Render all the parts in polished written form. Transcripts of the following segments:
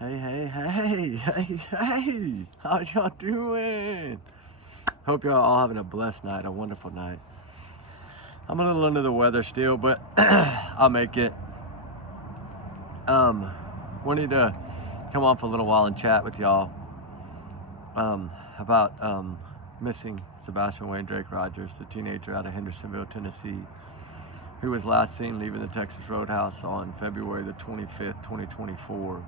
Hey, how y'all doing? Hope y'all all having a blessed night, a wonderful night. I'm a little under the weather still, but I'll make it. Wanted to come on for a little while and chat with y'all about missing Sebastian Rogers, the teenager out of Hendersonville, Tennessee, who was last seen leaving the Texas Roadhouse on February the 25th, 2024.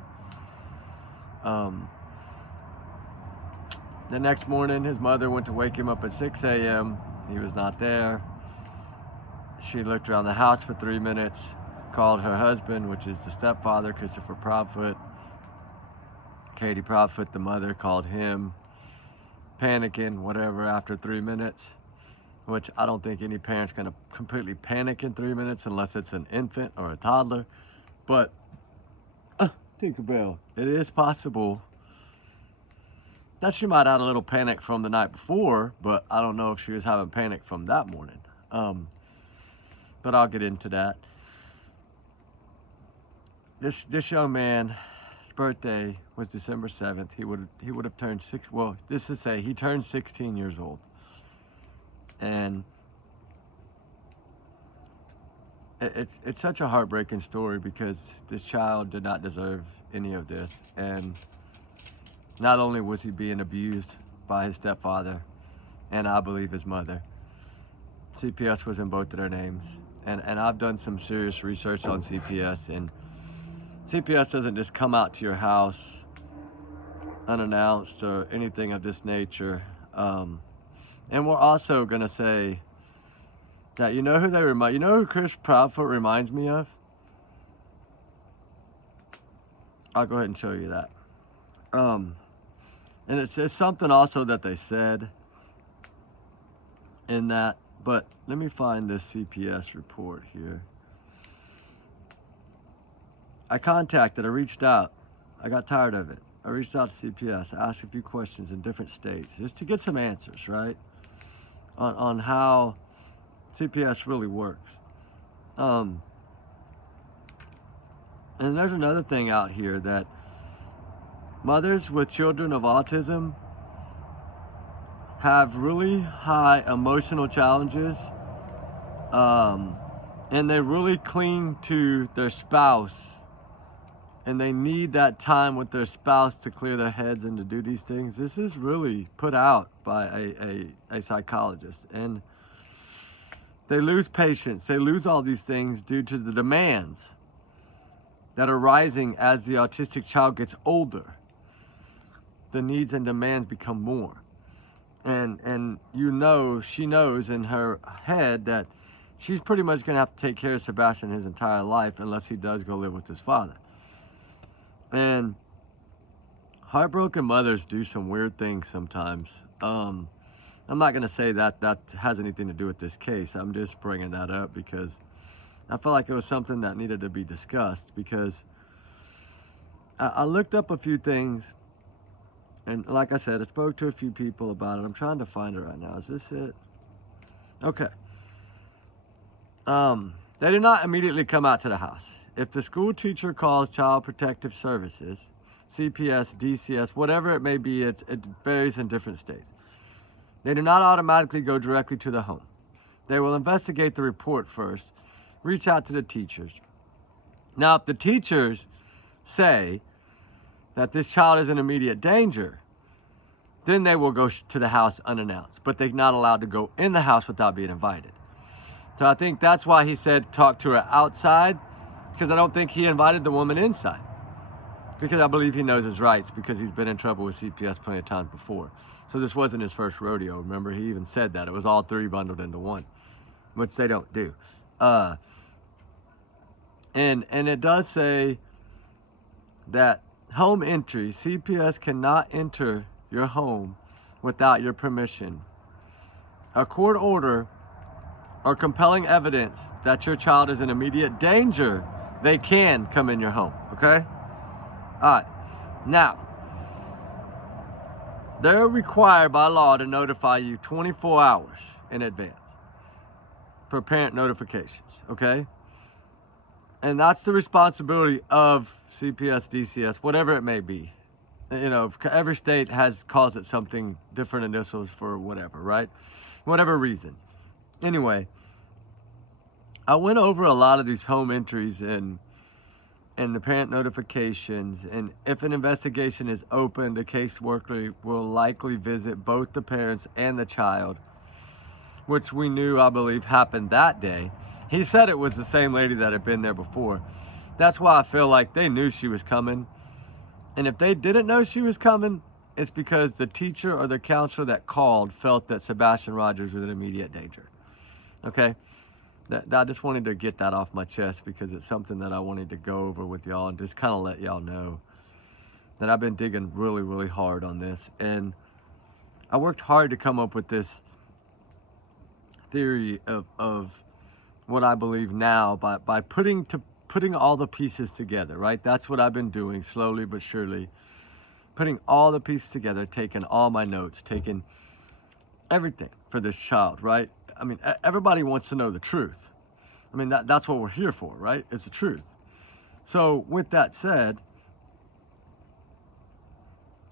The next morning, his mother went to wake him up at 6 a.m. He was not there. She looked around the house for 3 minutes, called her husband, which is the stepfather, Christopher Proudfoot. Katie Proudfoot, the mother, called him, panicking, whatever, after 3 minutes, which I don't think any parent's going to completely panic in 3 minutes unless it's an infant or a toddler. But, Tinkerbell, it is possible that she might have had a little panic from the night before, but I don't know if she was having panic from that morning. But I'll get into that. This young man, his birthday was December 7th. He would have turned he turned 16 years old. And it's such a heartbreaking story because this child did not deserve any of this. And not only was he being abused by his stepfather and I believe his mother, CPS was in both of their names. And I've done some serious research on CPS, and CPS doesn't just come out to your house unannounced or anything of this nature. And we're also going to say that you know who Chris Proudfoot reminds me of? I'll go ahead and show you that. And it's something also that they said in that, but let me find this CPS report here. I reached out. I got tired of it. I reached out to CPS, asked a few questions in different states, just to get some answers, right? On how CPS really works. And there's another thing out here that mothers with children of autism have really high emotional challenges, and they really cling to their spouse, and they need that time with their spouse to clear their heads and to do these things. This is really put out by a psychologist, and they lose patience. They lose all these things due to the demands that are rising as the autistic child gets older. The needs and demands become more. And she knows in her head that she's pretty much going to have to take care of Sebastian his entire life unless he does go live with his father. And heartbroken mothers do some weird things sometimes. I'm not going to say that has anything to do with this case. I'm just bringing that up because I felt like it was something that needed to be discussed, because I looked up a few things. And like I said, I spoke to a few people about it. I'm trying to find it right now. Is this it? Okay. They do not immediately come out to the house. If the school teacher calls Child Protective Services, CPS, DCS, whatever it may be, it varies in different states. They do not automatically go directly to the home. They will investigate the report first, reach out to the teachers. Now, if the teachers say that this child is in immediate danger, then they will go to the house unannounced, but they're not allowed to go in the house without being invited. So I think that's why he said talk to her outside, because I don't think he invited the woman inside, because I believe he knows his rights, because he's been in trouble with CPS plenty of times before. So this wasn't his first rodeo. Remember, he even said that it was all three bundled into one, which they don't do. And it does say that home entry, CPS cannot enter your home without your permission. A court order or compelling evidence that your child is in immediate danger, they can come in your home, okay? All right. Now, they're required by law to notify you 24 hours in advance for parent notifications, okay? And that's the responsibility of CPS, DCS, whatever it may be. You know, every state calls it something different initials for whatever, right? Whatever reason. Anyway, I went over a lot of these home entries and the parent notifications, and if an investigation is open, the caseworker will likely visit both the parents and the child, which we knew, I believe, happened that day. He said it was the same lady that had been there before. That's why I feel like they knew she was coming. And if they didn't know she was coming, it's because the teacher or the counselor that called felt that Sebastian Rogers was in immediate danger. Okay? I just wanted to get that off my chest because it's something that I wanted to go over with y'all and just kind of let y'all know that I've been digging really, really hard on this. And I worked hard to come up with this theory of what I believe now by putting all the pieces together, right? That's what I've been doing slowly but surely. Putting all the pieces together, taking all my notes, taking everything for this child, right? I mean, everybody wants to know the truth. I mean, that's what we're here for, right? It's the truth. So with that said,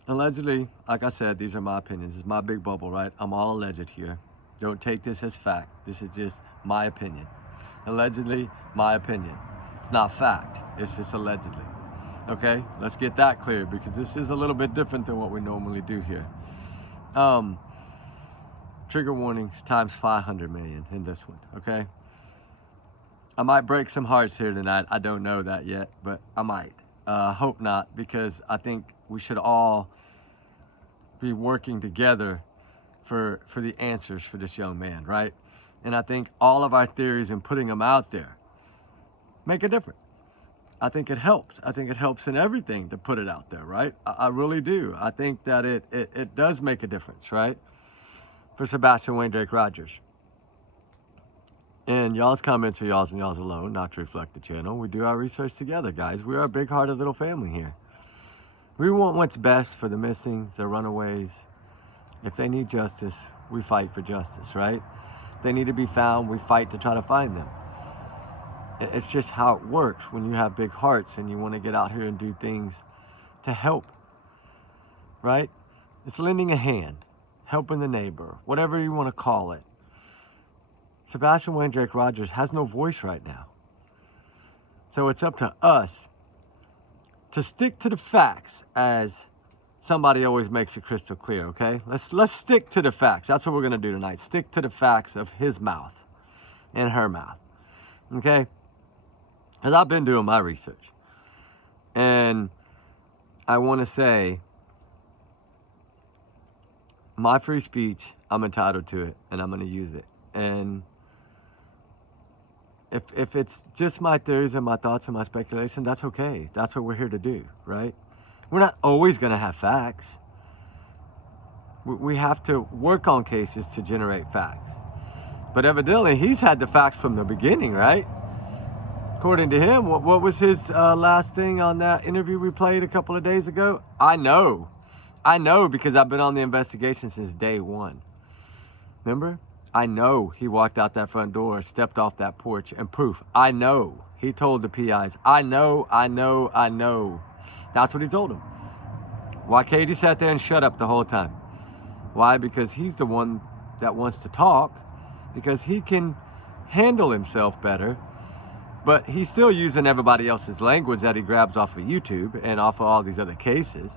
allegedly, like I said, these are my opinions. It's my big bubble, right? I'm all alleged here. Don't take this as fact. This is just my opinion. Allegedly, my opinion. It's not fact. It's just allegedly. Okay? Let's get that clear because this is a little bit different than what we normally do here. Trigger warnings times 500 million in this one, okay? I might break some hearts here tonight. I don't know that yet, but I might. Hope not, because I think we should all be working together for the answers for this young man, right? And I think all of our theories and putting them out there make a difference. I think it helps. I think it helps in everything to put it out there, right? I really do. I think that it does make a difference, right? For Sebastian Wayne Drake Rogers. And y'all's comments are y'all's and y'all's alone, not to reflect the channel. We do our research together, guys. We are a big-hearted little family here. We want what's best for the missing, the runaways. If they need justice, we fight for justice, right? If they need to be found, we fight to try to find them. It's just how it works when you have big hearts and you want to get out here and do things to help, right? It's lending a hand, helping the neighbor, whatever you want to call it. Sebastian Wayne Drake Rogers has no voice right now. So it's up to us to stick to the facts, as somebody always makes it crystal clear, okay? Let's stick to the facts. That's what we're going to do tonight. Stick to the facts of his mouth and her mouth, okay? Because I've been doing my research. And I want to say, my free speech, I'm entitled to it, and I'm going to use it. And if it's just my theories and my thoughts and my speculation, that's okay. That's what we're here to do, right? We're not always going to have facts. We have to work on cases to generate facts. But evidently, he's had the facts from the beginning, right? According to him, what was his last thing on that interview we played a couple of days ago? I know because I've been on the investigation since day one. Remember? I know he walked out that front door, stepped off that porch, and proof. I know. He told the PIs, I know. That's what he told them. Why Katie sat there and shut up the whole time? Why? Because he's the one that wants to talk, because he can handle himself better, but he's still using everybody else's language that he grabs off of YouTube and off of all these other cases.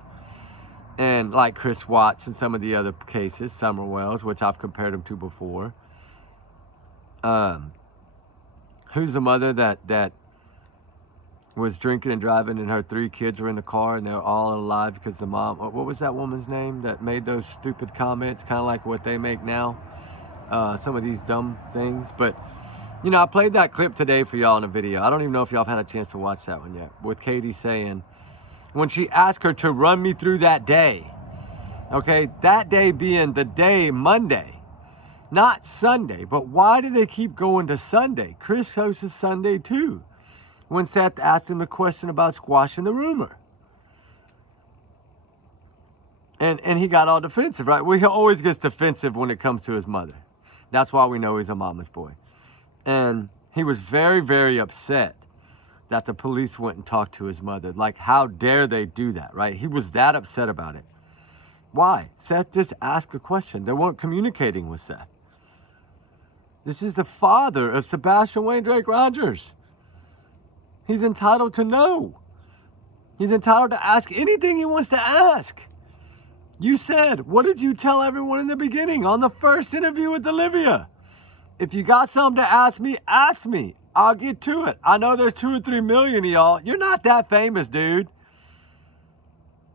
And like Chris Watts and some of the other cases, Summer Wells, which I've compared him to before. Who's the mother that was drinking and driving and her 3 kids were in the car and they were all alive because the mom, what was that woman's name that made those stupid comments, kind of like what they make now? Some of these dumb things. But, you know, I played that clip today for y'all in a video. I don't even know if y'all have had a chance to watch that one yet. With Katie saying, when she asked her to run me through that day, okay, that day being the day Monday, not Sunday. But why do they keep going to Sunday? Chris hosts Sunday too, when Seth asked him the question about squashing the rumor. And he got all defensive, right? Well, he always gets defensive when it comes to his mother. That's why we know he's a mama's boy. And he was very, very upset that the police went and talked to his mother. Like, how dare they do that, right? He was that upset about it. Why? Seth just asked a question. They weren't communicating with Seth. This is the father of Sebastian Wayne Drake Rogers. He's entitled to know. He's entitled to ask anything he wants to ask. You said, what did you tell everyone in the beginning on the first interview with Olivia? If you got something to ask me, ask me. I'll get to it. I know there's 2 or 3 million of y'all. You're not that famous, dude.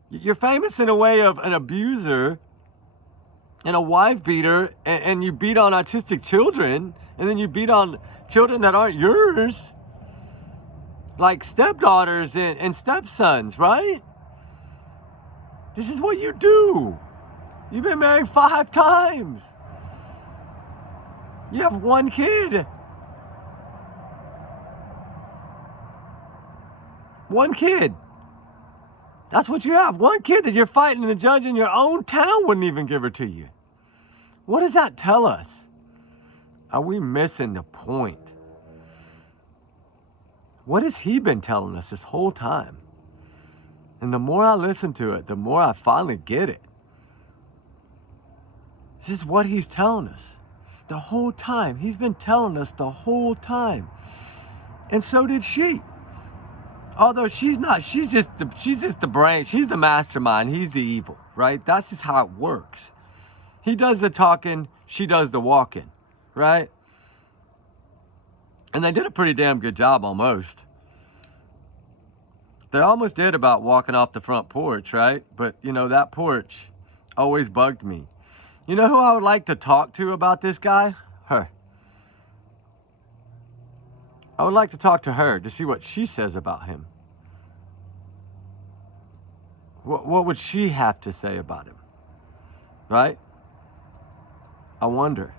You're famous in a way of an abuser and a wife beater, and you beat on autistic children, and then you beat on children that aren't yours, like stepdaughters and stepsons, right? This is what you do. You've been married 5 times. You have 1 kid. 1 kid. That's what you have. 1 kid that you're fighting, and the judge in your own town wouldn't even give her to you. What does that tell us? Are we missing the point? What has he been telling us this whole time? And the more I listen to it, the more I finally get it. This is what he's telling us. The whole time. He's been telling us the whole time. And so did she. Although she's not, she's just the brain, she's the mastermind, he's the evil, right? That's just how it works. He does the talking, she does the walking, right? And they did a pretty damn good job almost. They almost did about walking off the front porch, right? But, you know, that porch always bugged me. You know who I would like to talk to about this guy? Her. I would like to talk to her to see what she says about him. What would she have to say about him? Right? I wonder.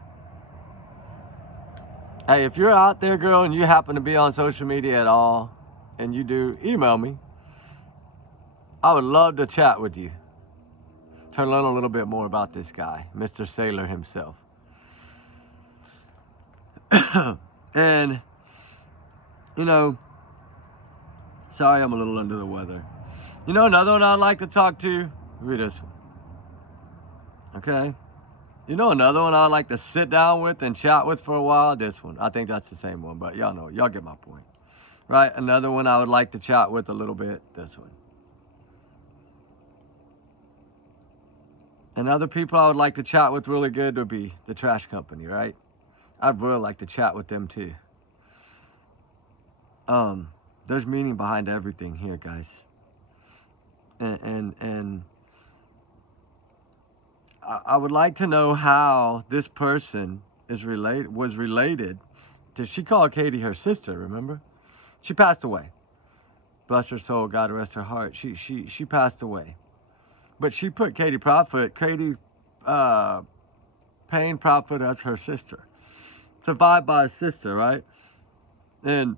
Hey, if you're out there, girl, and you happen to be on social media at all, and you do, email me. I would love to chat with you. To learn a little bit more about this guy, Mr. Sailor himself. And, you know, sorry I'm a little under the weather. You know another one I'd like to talk to? Read this one. Okay? You know another one I'd like to sit down with and chat with for a while? This one. I think that's the same one, but y'all know, y'all get my point. Right? Another one I would like to chat with a little bit? This one. And other people I would like to chat with really good would be the trash company, right? I'd really like to chat with them too. There's meaning behind everything here, guys. And I would like to know how this person was related to, she called Katie her sister, remember? She passed away. Bless her soul, God rest her heart. She passed away. But she put Katie Payne Proudfoot as her sister. Survived by a sister, right? And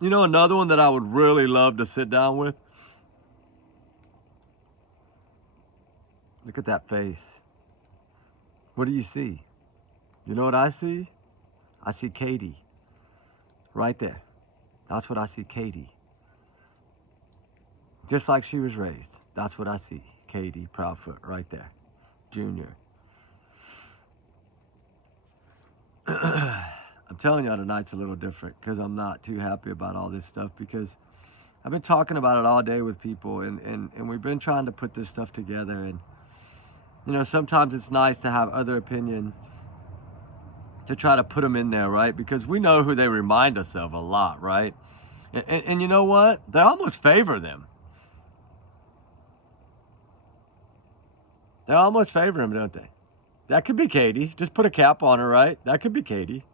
you know another one that I would really love to sit down with? Look at that face. What do you see? You know what I see? I see Katie. Right there. That's what I see, Katie. Just like she was raised. That's what I see. Katie Proudfoot, right there. Junior. I'm telling y'all tonight's a little different because I'm not too happy about all this stuff, because I've been talking about it all day with people, and we've been trying to put this stuff together, and you know, sometimes it's nice to have other opinions to try to put them in there, right? Because we know who they remind us of a lot, right? And you know what? They almost favor them. They almost favor him, don't they? That could be Katie. Just put a cap on her, right? That could be Katie.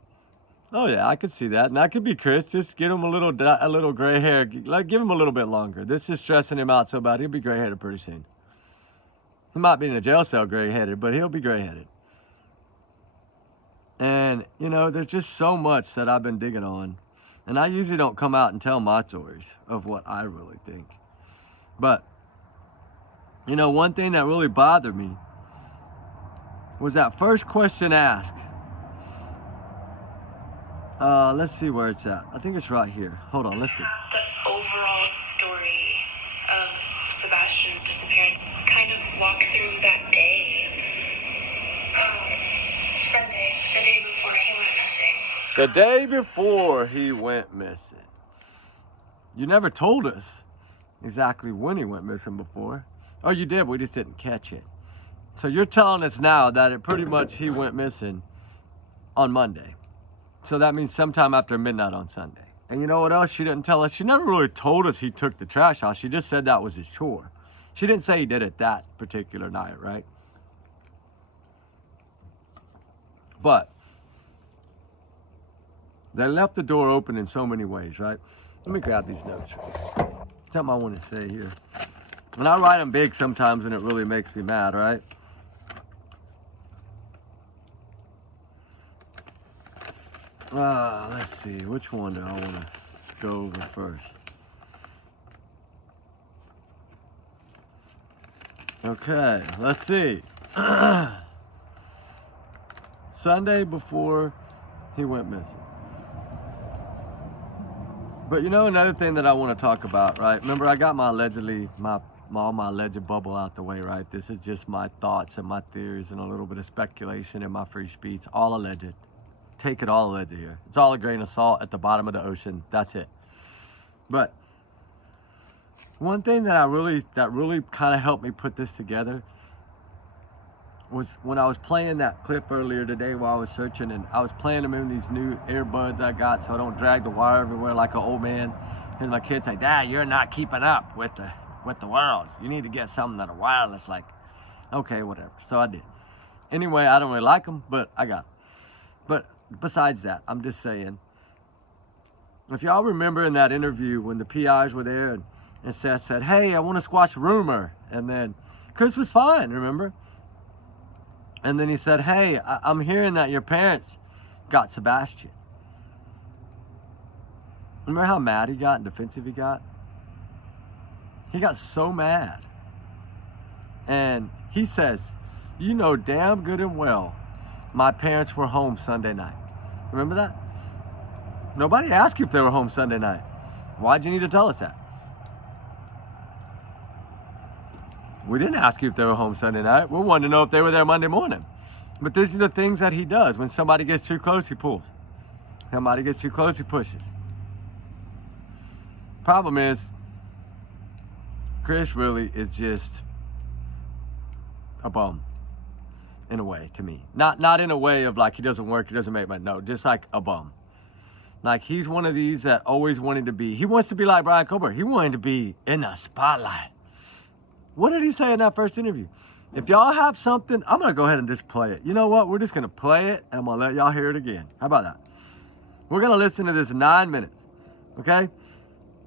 Oh yeah, I could see that. And that could be Chris. Just get him a little gray hair. Like, give him a little bit longer. This is stressing him out so bad. He'll be gray-headed pretty soon. He might be in a jail cell gray-headed, but he'll be gray-headed. And, you know, there's just so much that I've been digging on. And I usually don't come out and tell my stories of what I really think. But, you know, one thing that really bothered me was that first question asked. Let's see where it's at. I think it's right here. Hold on, let's see. The overall story of Sebastian's disappearance, kind of walk through that day. Sunday, the day before he went missing. The day before he went missing. You never told us exactly when he went missing before. Oh, you did, we just didn't catch it. So you're telling us now that it pretty much he went missing on Monday. So that means sometime after midnight on Sunday. And you know what else she didn't tell us? She never really told us he took the trash out. She just said that was his chore. She didn't say he did it that particular night, right? But they left the door open in so many ways, right? Let me grab these notes. Something I want to say here. And I write them big sometimes and it really makes me mad, right? Let's see, which one do I want to go over first? Okay, let's see. Sunday before he went missing. But you know another thing that I want to talk about, right? Remember I got my all my alleged bubble out the way, right? This is just my thoughts and my theories and a little bit of speculation in my free speech, all alleged. Take it all alleged here. It's all a grain of salt at the bottom of the ocean. That's it. But one thing that really kind of helped me put this together was when I was playing that clip earlier today while I was searching, and I was playing them in these new earbuds I got so I don't drag the wire everywhere like an old man. And my kids say, "Dad, you're not keeping up with the world. You need to get something that are wireless." Like, okay, whatever. So I did. Anyway, I don't really like them, but I got them. But besides that, I'm just saying, if y'all remember in that interview when the PIs were there and Seth said, "Hey, I want to squash rumor," and then Chris was fine, remember? And then he said, "Hey, I'm hearing that your parents got Sebastian." Remember how mad he got and defensive he got? He got so mad. And he says, "You know damn good and well my parents were home Sunday night." Remember that? Nobody asked you if they were home Sunday night. Why'd you need to tell us that? We didn't ask you if they were home Sunday night. We wanted to know if they were there Monday morning. But these are the things that he does. When somebody gets too close, he pulls. Somebody gets too close, he pushes. Problem is, Chris really is just a bum, in a way, to me. Not in a way of like he doesn't work, he doesn't make money. No, just like a bum. Like he's one of these that always wanted to be. He wants to be like Brian Colbert. He wanted to be in the spotlight. What did he say in that first interview? If y'all have something, I'm going to go ahead and just play it. You know what? We're just going to play it, and I'm going to let y'all hear it again. How about that? We're going to listen to this 9 minutes, okay?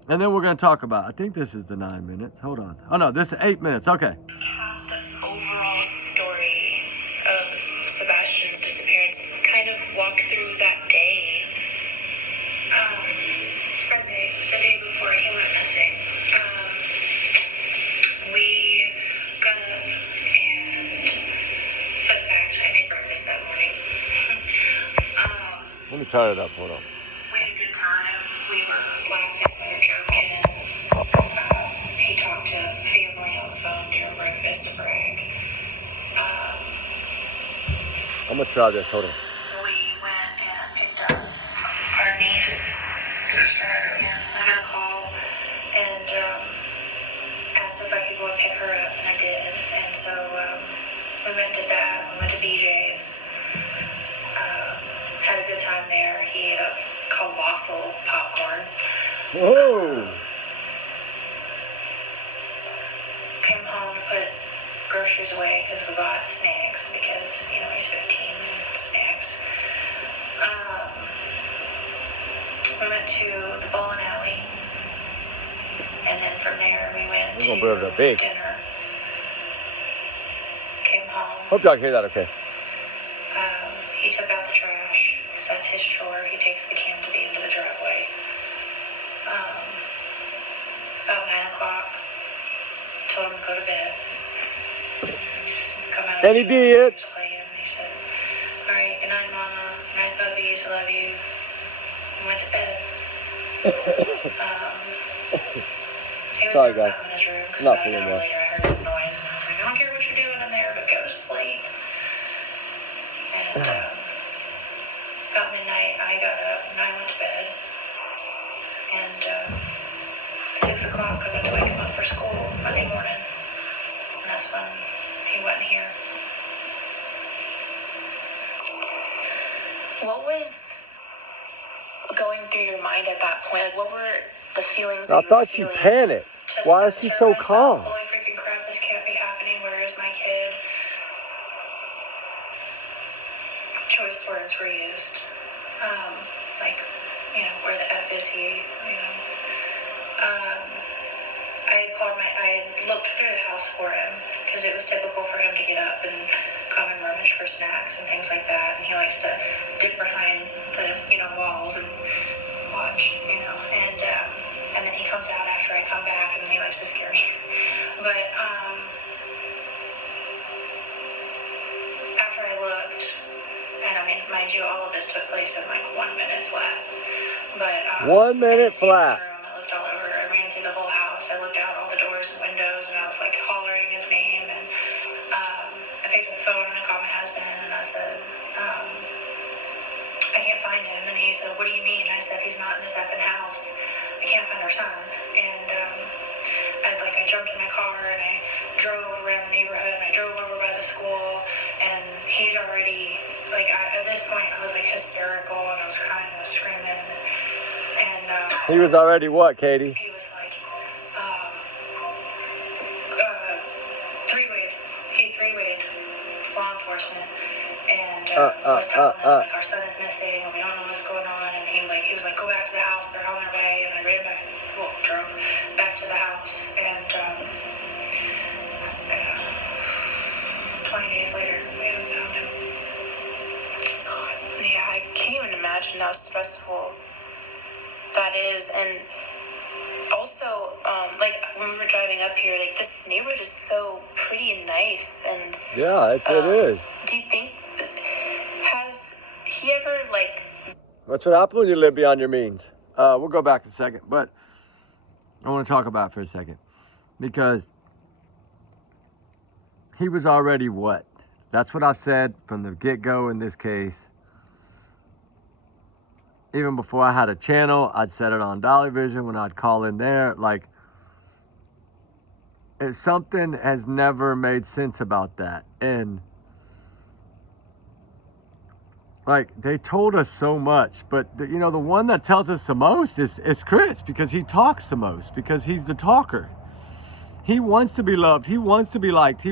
And then we're going to talk about, I think this is the 9 minutes. Hold on. Oh, no, this is 8 minutes. Okay. The overall story of Sebastian's disappearance, kind of walk through that day. Sunday, the day before he went missing. We got up and, fun fact, I made breakfast that morning. Let me turn it up, hold on. We had a good time. We were laughing, we were joking. He talked to family on the phone during breakfast to brag. I'm going to try this, hold on. We went and picked up our niece. And I got a call and asked if I could go and pick her up, and I did. And so we went to that. We went to BJ's. Had a good time there. He ate a colossal popcorn. Whoa! Came home to put groceries away because we bought snacks because, you know, he's 15, snacks. We went to the bowling alley, and then from there we went to dinner. Came home. Hope y'all can hear that okay. He took out the trash, because that's his chore. He takes the can to the end of the driveway. About 9 o'clock, told him to go to bed. Come out And he did. He was playing. He said, "All right, good night, Mama. Good night, puppies. I love you." went to bed. He was Sorry, doing guys. something in his room because Not about an feeling hour well. later I heard some noise and I was like, I don't care what you're doing in there, but go to sleep. And about midnight I got up and I went to bed. And 6 o'clock I went to wake him up for school Monday morning. And that's when he wasn't here. What was going through your mind at that point? Like, what were the feelings that I you were thought she feeling? panicked. To Why is she censor so myself, calm? holy freaking crap, this can't be happening. Where is my kid? Choice words were used. Like, where the F is he? I had looked through the house for him because it was typical for him to get up and come and rummage for snacks and things like that. And he likes to dip behind the, walls and watch, and then he comes out after I come back and he likes to scare me. But, after I looked, and I mean, mind you, all of this took place in like 1 minute flat. But 1 minute flat. I looked all over. I ran through the whole house. I looked out all the doors and windows, and I was like hollering his name. And I picked up the phone and I called my husband, and I said, I can't find him. And he said, what do you mean? I said, he's not in this effing house. I can't find our son. And I jumped in my car and I drove around the neighborhood and I drove over by the school, and he's already at this point I was like hysterical and I was crying and I was screaming. And He was already what, Katie? he was like three-wayed law enforcement and was telling them like our son is missing and we don't know what's going on. And he was like, go back to the house, they're on their way. And I drove back to the house, and 20 days later we haven't found him. God, yeah, I can't even imagine how stressful that is. And also, when we were driving up here, this neighborhood is so pretty and nice. And Yeah, it is. do you think, has he ever That's what happens when you live beyond your means. We'll go back in a second, but I want to talk about it for a second because he was already what? That's what I said from the get-go in this case. Even before I had a channel, I'd set it on Dolly Vision when I'd call in there. Something has never made sense about that. And they told us so much, but the one that tells us the most is Chris, because he talks the most, because he's the talker. He wants to be loved. He wants to be liked. He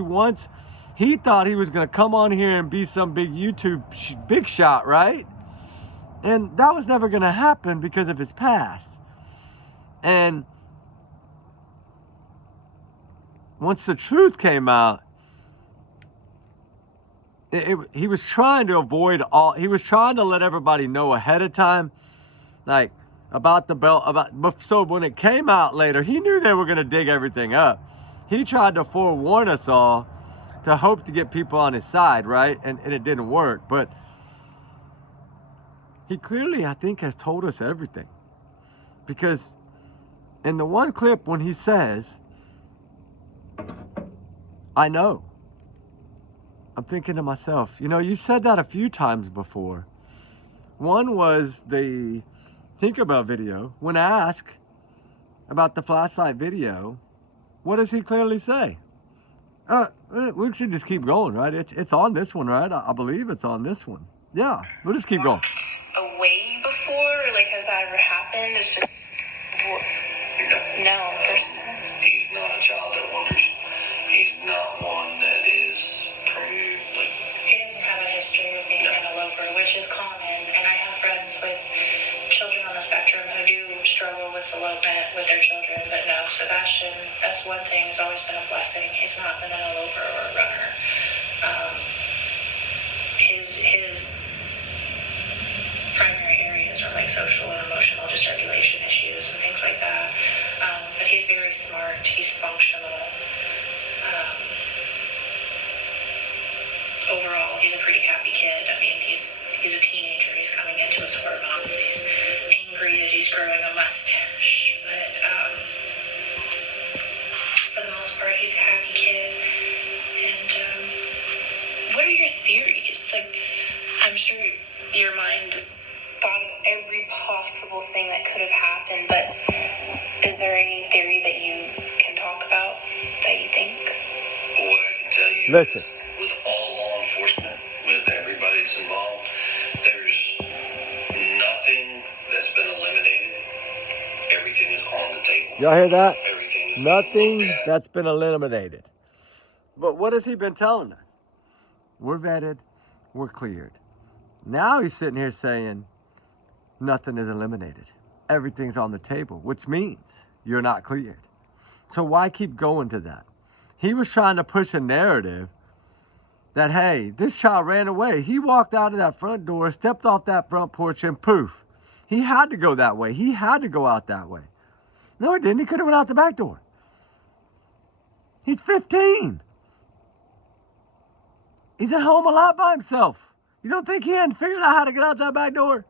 thought he was going to come on here and be some big YouTube big shot, right? And that was never going to happen because of his past. And once the truth came out, he was trying to avoid he was trying to let everybody know ahead of time, about the belt, so when it came out later, he knew they were going to dig everything up. He tried to forewarn us all to hope to get people on his side, right? And it didn't work, but he clearly, I think, has told us everything. Because in the one clip when he says, I know, I'm thinking to myself, you said that a few times before. One was the Tinkerbell video. When asked about the flashlight video, what does he clearly say? We should just keep going, right? It's on this one, right? I believe it's on this one. Yeah, we'll just keep going. Away before? Has that ever happened? It's just no, first time. He's not a child that wanders. He's not one that is he doesn't have a history of being an eloper, which is common. And I have friends with children on the spectrum who do struggle with elopement with their children. But no, Sebastian, that's one thing, has always been a blessing. He's not been an eloper or a runner. His primary areas are social and emotional dysregulation issues and things like that. But he's very smart. He's functional. Overall, he's a pretty happy kid. I mean, he's a teenager. He's coming into his hormones. He's angry. growing a mustache, but for the most part, he's a happy kid. And what are your theories? Like, I'm sure your mind just thought of every possible thing that could have happened, but is there any theory that you can talk about that you think? What I can tell you Listen. is, with all law enforcement, with everybody that's involved, there's nothing that's been eliminated. Everything is on the table. Y'all hear that? Everything is Nothing being looked at. that's been eliminated. But what has he been telling us? We're vetted, we're cleared. Now he's sitting here saying nothing is eliminated. Everything's on the table, which means you're not cleared. So why keep going to that? He was trying to push a narrative that, hey, this child ran away. He walked out of that front door, stepped off that front porch, and poof. He had to go that way. He had to go out that way. No, he didn't. He could have went out the back door. He's 15. He's at home a lot by himself. You don't think he hadn't figured out how to get out that back door?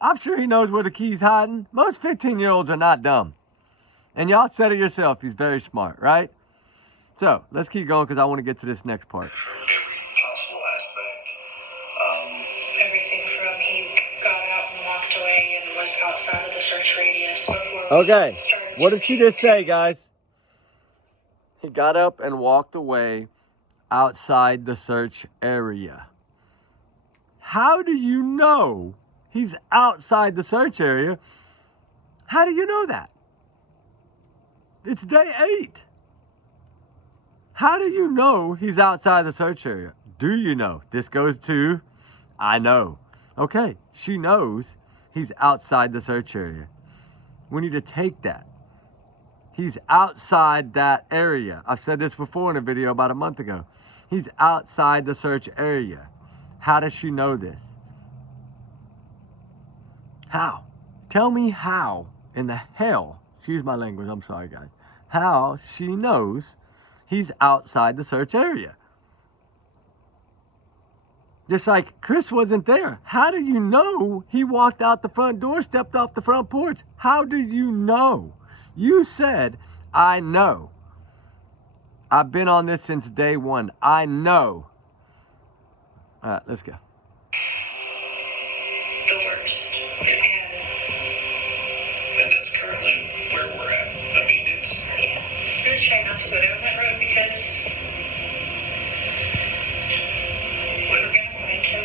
I'm sure he knows where the key's hiding. Most 15-year-olds are not dumb. And y'all said it yourself. He's very smart, right? So, let's keep going because I want to get to this next part. From every possible aspect. Everything from he got out and walked away and was outside of the search radius before Okay, we started what did she searching. just say, guys? He got up and walked away outside the search area. How do you know he's outside the search area? How do you know that? It's day 8. How do you know he's outside the search area? Do you know? This goes to, I know. Okay, she knows he's outside the search area. We need to take that. He's outside that area. I've said this before in a video about a month ago. He's outside the search area. How does she know this? How? Tell me how in the hell, excuse my language, I'm sorry guys, how she knows he's outside the search area. Just like Chris wasn't there. How do you know he walked out the front door, stepped off the front porch? How do you know? You said, I know. I've been on this since day 1. I know. All right, let's go. The worst. And that's currently where we're at. I mean, it's... Yeah, really try not to go down that road because we're gonna find him.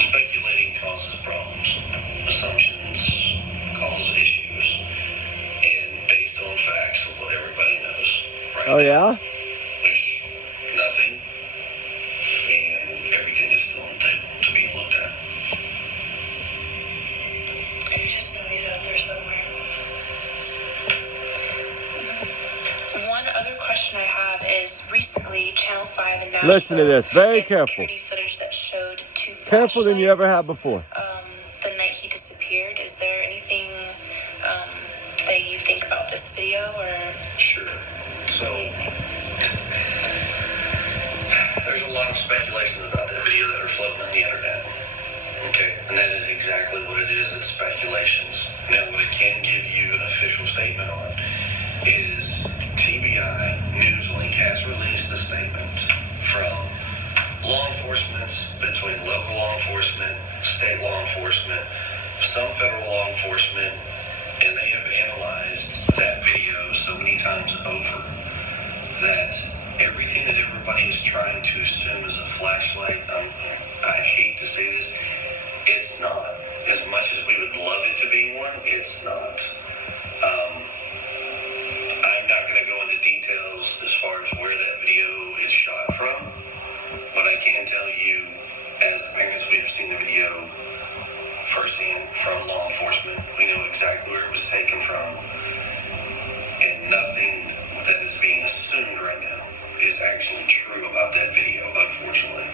Speculating causes problems. Assumptions cause issues. And based on facts of what everybody knows. Right Oh, now, yeah? there's nothing. And everything is still on the table to be looked at. I just know he's out there somewhere. One other question I have is recently Channel 5 in Nashville. Listen to this. Very did careful. security footage that showed 2 Careful than you ever flashlights, have before. the night he disappeared. Is there anything that you think about this video or? Sure. So, there's a lot of speculations about that video that are floating on the internet. Okay, and that is exactly what it is. It's speculations. Now, what I can give you an official statement on is TBI Newslink has released a statement from law enforcement, between local law enforcement, state law enforcement, some federal law enforcement, and they have analyzed that video so many times over that everything that everybody is trying to assume is a flashlight, I hate to say this, it's not. As much as we would love it to be one, it's not. I'm not going to go into details as far as where that video is shot from, but I can tell you, as the parents, we have seen the video firsthand from law enforcement. We know exactly where it was taken from, and nothing that is being assumed right now is actually true about that video, unfortunately.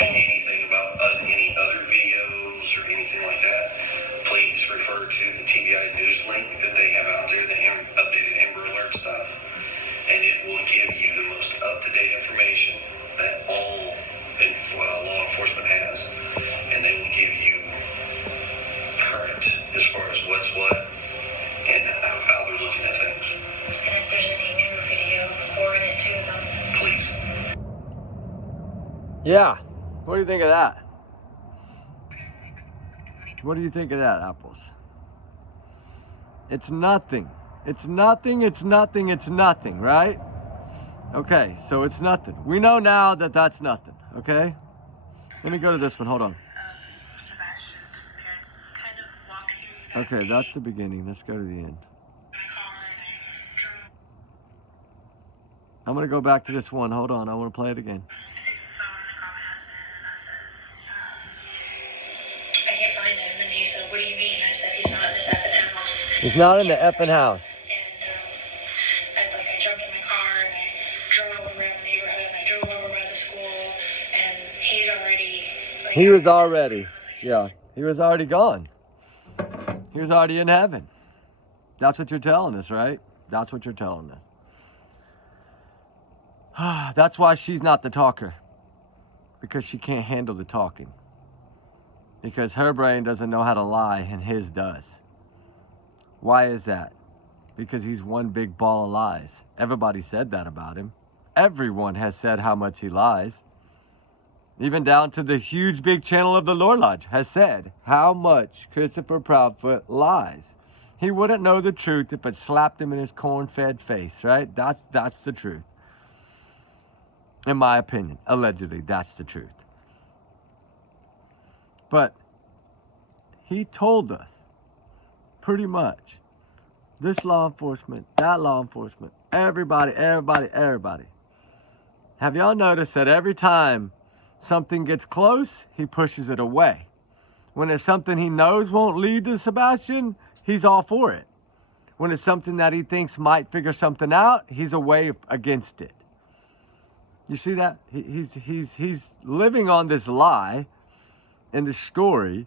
Anything about any other videos or anything like that, please refer to the TBI News link that they have out there, the updated Amber Alert stuff, and it will give you the most up-to-date information that all law enforcement has Yeah. What do you think of that? What do you think of that, Apples? It's nothing. It's nothing, it's nothing, it's nothing, right? Okay, so it's nothing. We know now that that's nothing, okay? Let me go to this one, hold on. Sebastian's disappearance. Kind of walk through that Okay, day. that's the beginning. Let's go to the end. I'm gonna go back to this one. Hold on, I wanna play it again. I can't find him. And he said, what do you mean? I said, he's not in this effing house. He's not in the effing house. And I jumped in my car and I drove around the neighborhood and I drove over by the school and he's already. He was already, yeah, he was already gone. He was already in heaven. That's what you're telling us, right? That's what you're telling us. That's why she's not the talker. Because she can't handle the talking. Because her brain doesn't know how to lie and his does. Why is that? Because he's one big ball of lies. Everybody said that about him. Everyone has said how much he lies. Even down to the huge big channel of the Lore Lodge has said how much Christopher Proudfoot lies. He wouldn't know the truth if it slapped him in his corn-fed face, right? That's the truth. In my opinion, allegedly, that's the truth. But he told us, pretty much, this law enforcement, that law enforcement, everybody. Have y'all noticed that every time something gets close, he pushes it away? When it's something he knows won't lead to Sebastian, he's all for it. When it's something that he thinks might figure something out, he's away against it. You see that? He's living on this lie and this story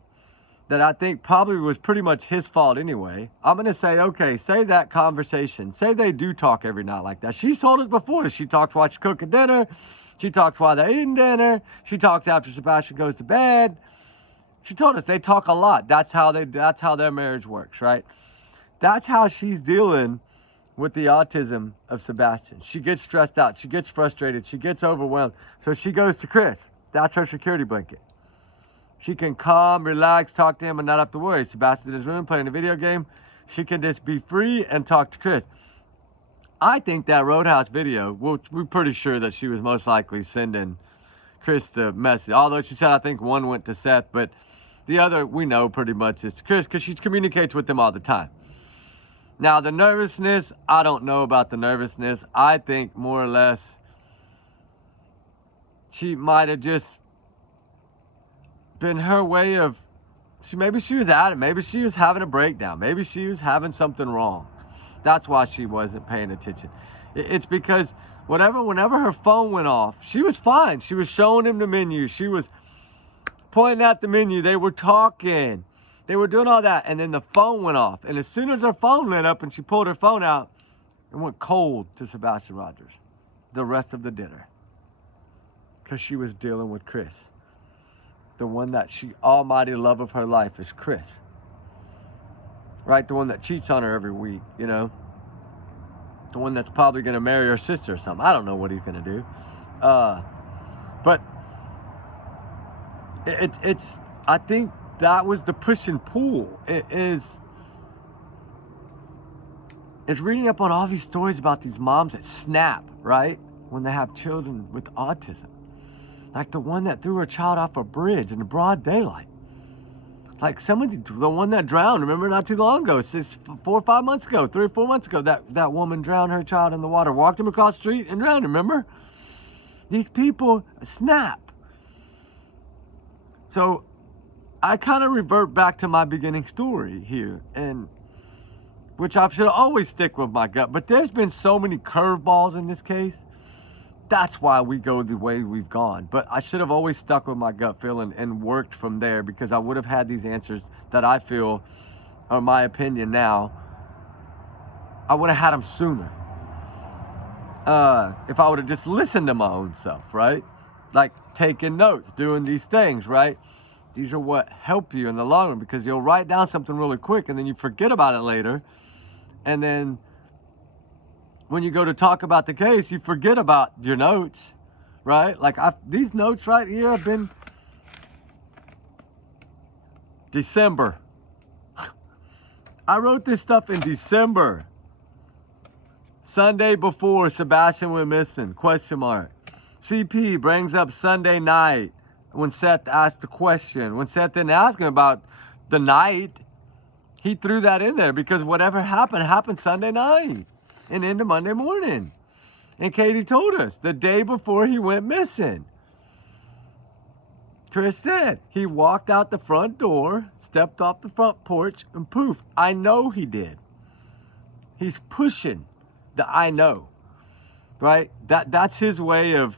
that I think probably was pretty much his fault anyway. I'm going to say, okay, say that conversation. Say they do talk every night like that. She's told us before. She talks while she's cooking dinner. She talks while they're eating dinner. She talks after Sebastian goes to bed. She told us they talk a lot. That's how their marriage works, right? That's how she's dealing with the autism of Sebastian. She gets stressed out. She gets frustrated. She gets overwhelmed. So she goes to Chris. That's her security blanket. She can calm, relax, talk to him, and not have to worry. Sebastian is room playing a video game. She can just be free and talk to Chris. I think that Roadhouse video, we're pretty sure that she was most likely sending Chris the message. Although she said, I think one went to Seth, but the other, we know pretty much is Chris because she communicates with him all the time. Now, the nervousness, I don't know about the nervousness. I think more or less she might have just been her way of, maybe she was at it. Maybe she was having a breakdown. Maybe she was having something wrong. That's why she wasn't paying attention. It's because whenever her phone went off, she was fine. She was showing him the menu. She was pointing at the menu. They were talking. They were doing all that. And then the phone went off. And as soon as her phone lit up and she pulled her phone out, it went cold to Sebastian Rogers the rest of the dinner. Because she was dealing with Chris. The one that she almighty love of her life is Chris. Right? The one that cheats on her every week, you know? The one that's probably going to marry her sister or something. I don't know what he's going to do. But it's, I think that was the push and pull. It's reading up on all these stories about these moms that snap, right? When they have children with autism. Like the one that threw her child off a bridge in the broad daylight. Like somebody, the one that drowned, remember not too long ago, 3 or 4 months ago, that woman drowned her child in the water, walked him across the street and drowned, remember? These people snap. So I kind of revert back to my beginning story here, and which I should always stick with my gut, but there's been so many curveballs in this case. That's why we go the way we've gone. But I should have always stuck with my gut feeling and worked from there, because I would have had these answers that I feel are my opinion now. I would have had them sooner. If I would have just listened to my own self, right? Like taking notes, doing these things, right? These are what help you in the long run, because you'll write down something really quick and then you forget about it later. And then when you go to talk about the case, you forget about your notes, right? Like these notes right here have been December. I wrote this stuff in December. Sunday before Sebastian went missing, question mark. CP brings up Sunday night when Seth asked the question. When Seth didn't ask him about the night, he threw that in there because whatever happened Sunday night and into Monday morning. And Katie told us the day before he went missing. Chris said he walked out the front door, stepped off the front porch, and poof, I know he did. He's pushing the I know, right? That's his way of,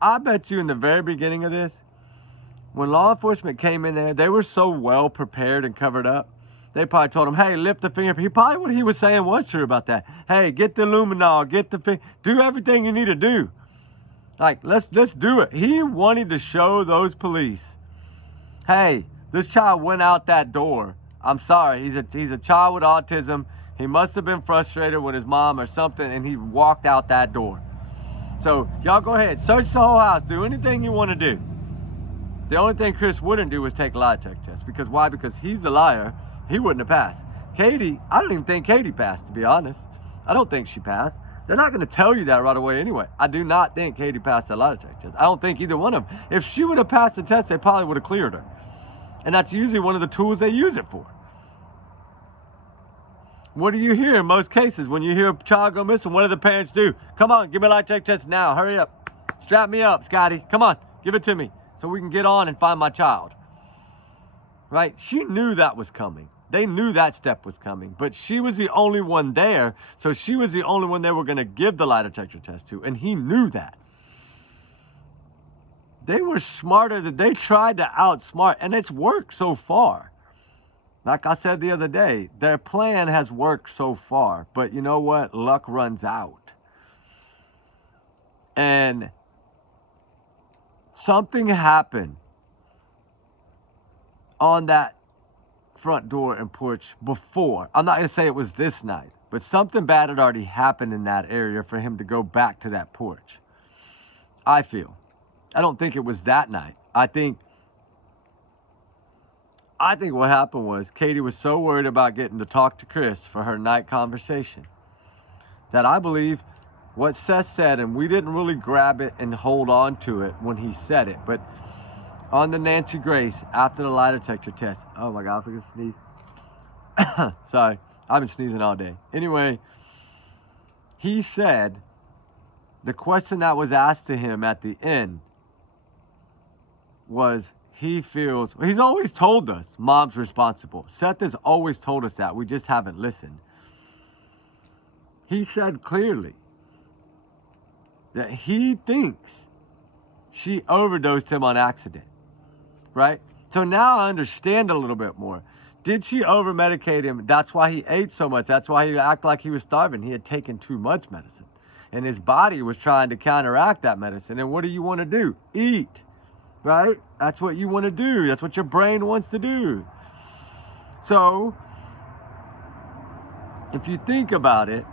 I bet you in the very beginning of this, when law enforcement came in there, they were so well prepared and covered up. They probably told him, hey, lift the fingerprint. Probably what he was saying was true about that. Hey, get the luminol, get the do everything you need to do. Like, let's do it. He wanted to show those police, hey, this child went out that door. I'm sorry, he's a child with autism. He must have been frustrated with his mom or something, and he walked out that door. So y'all go ahead, search the whole house, do anything you want to do. The only thing Chris wouldn't do was take a lie detector test. Because why? Because he's a liar. He wouldn't have passed. Katie, I don't even think Katie passed, to be honest. I don't think she passed. They're not going to tell you that right away anyway. I do not think Katie passed that lie detector test. I don't think either one of them. If she would have passed the test, they probably would have cleared her. And that's usually one of the tools they use it for. What do you hear in most cases when you hear a child go missing? What do the parents do? Come on, give me a lie detector test now. Hurry up. Strap me up, Scotty. Come on, give it to me so we can get on and find my child. Right? She knew that was coming. They knew that step was coming, but she was the only one there, so she was the only one they were going to give the lie detector test to, and he knew that. They were smarter than they tried to outsmart, and it's worked so far. Like I said the other day, their plan has worked so far, but you know what? Luck runs out. And something happened on that front door and porch before. I'm not going to say it was this night, but something bad had already happened in that area for him to go back to that porch. I feel. I don't think it was that night. I think what happened was Katie was so worried about getting to talk to Chris for her night conversation that I believe what Seth said, and we didn't really grab it and hold on to it when he said it, but on the Nancy Grace after the lie detector test. Oh my God, if I can sneeze. Sorry, I've been sneezing all day. Anyway, he said the question that was asked to him at the end was, he feels, he's always told us mom's responsible. Seth has always told us that. We just haven't listened. He said clearly that he thinks she overdosed him on accident. Right? So now I understand a little bit more. Did she over-medicate him? That's why he ate so much. That's why he acted like he was starving. He had taken too much medicine. And his body was trying to counteract that medicine. And what do you want to do? Eat. Right? That's what you want to do. That's what your brain wants to do. So, if you think about it,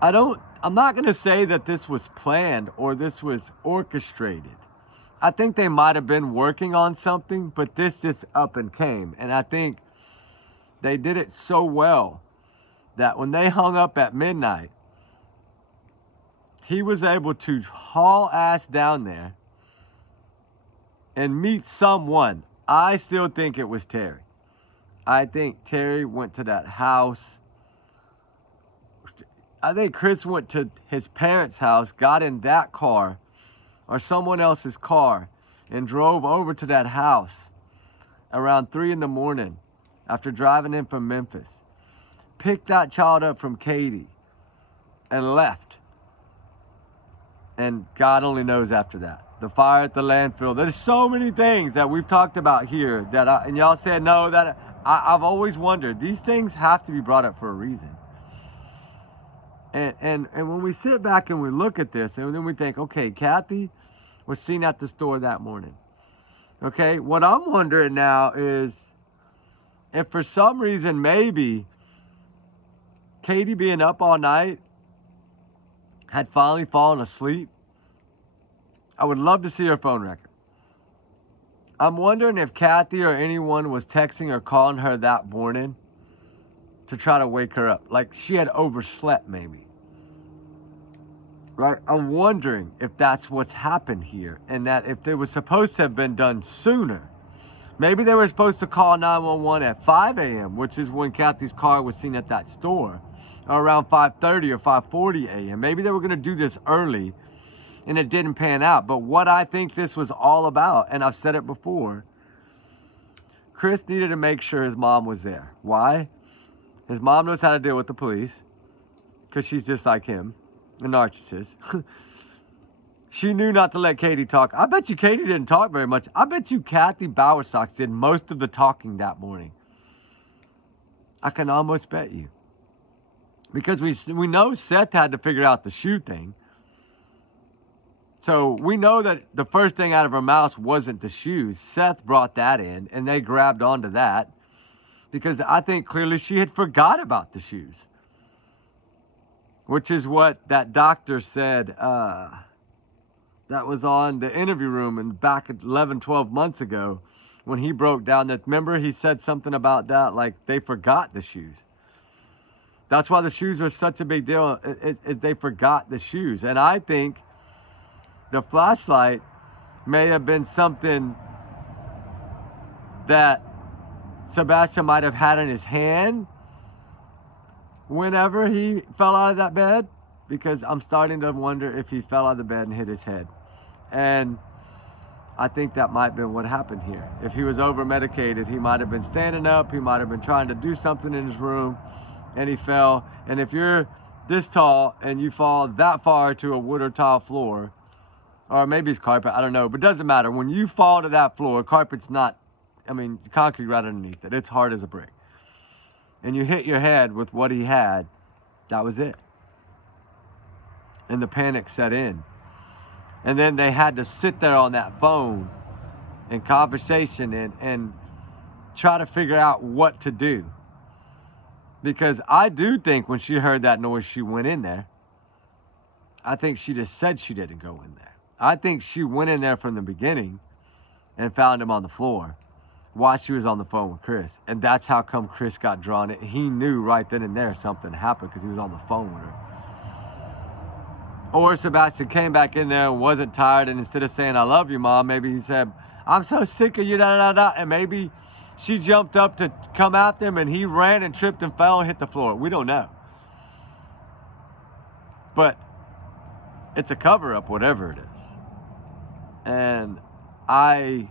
I'm not going to say that this was planned or this was orchestrated. I think they might have been working on something, but this just up and came. And I think they did it so well that when they hung up at midnight, he was able to haul ass down there and meet someone. I still think it was Terry. I think Terry went to that house. I think Chris went to his parents' house, got in that car or someone else's car and drove over to that house around 3 a.m. after driving in from Memphis, picked that child up from Katie and left. And God only knows after that. The fire at the landfill. There's so many things that we've talked about here that and y'all said no, that I've always wondered. These things have to be brought up for a reason. And when we sit back and we look at this and then we think, okay, Kathy was seen at the store that morning. Okay, what I'm wondering now is if for some reason maybe Katie being up all night had finally fallen asleep I would love to see her phone record. I'm wondering if Kathy or anyone was texting or calling her that morning to try to wake her up. Like she had overslept maybe. Right? I'm wondering if that's what's happened here, and that if it was supposed to have been done sooner. Maybe they were supposed to call 911 at 5 a.m., which is when Kathy's car was seen at that store, or around 5:30 or 5:40 a.m. Maybe they were going to do this early, and it didn't pan out. But what I think this was all about, and I've said it before, Chris needed to make sure his mom was there. Why? His mom knows how to deal with the police, because she's just like him, a narcissist. She knew not to let Katie talk. I bet you Katie didn't talk very much. I bet you Kathy Bowersox did most of the talking that morning. I can almost bet you. Because we know Seth had to figure out the shoe thing. So we know that the first thing out of her mouth wasn't the shoes. Seth brought that in, and they grabbed onto that. Because I think clearly she had forgot about the shoes. Which is what that doctor said, that was on the interview room and back 11, 12 months ago when he broke down that. Remember, he said something about that, like they forgot the shoes. That's why the shoes were such a big deal. They forgot the shoes. And I think the flashlight may have been something that Sebastian might have had in his hand whenever he fell out of that bed, because I'm starting to wonder if he fell out of the bed and hit his head. And I think that might have been what happened here. If he was over-medicated, he might have been standing up, he might have been trying to do something in his room, and he fell. And if you're this tall and you fall that far to a wood or tile floor, or maybe it's carpet, I don't know, but it doesn't matter. When you fall to that floor, carpet's not, concrete right underneath it. It's hard as a brick. And you hit your head with what he had, that was it. And the panic set in. And then they had to sit there on that phone in conversation and try to figure out what to do. Because I do think when she heard that noise, she went in there. I think she just said she didn't go in there. I think she went in there from the beginning and found him on the floor while she was on the phone with Chris. And that's how come Chris got drawn in. He knew right then and there something happened because he was on the phone with her. Or Sebastian came back in there and wasn't tired, and instead of saying, "I love you, Mom," maybe he said, "I'm so sick of you, da da da," and maybe she jumped up to come after him and he ran and tripped and fell and hit the floor. We don't know. But it's a cover-up, whatever it is. And I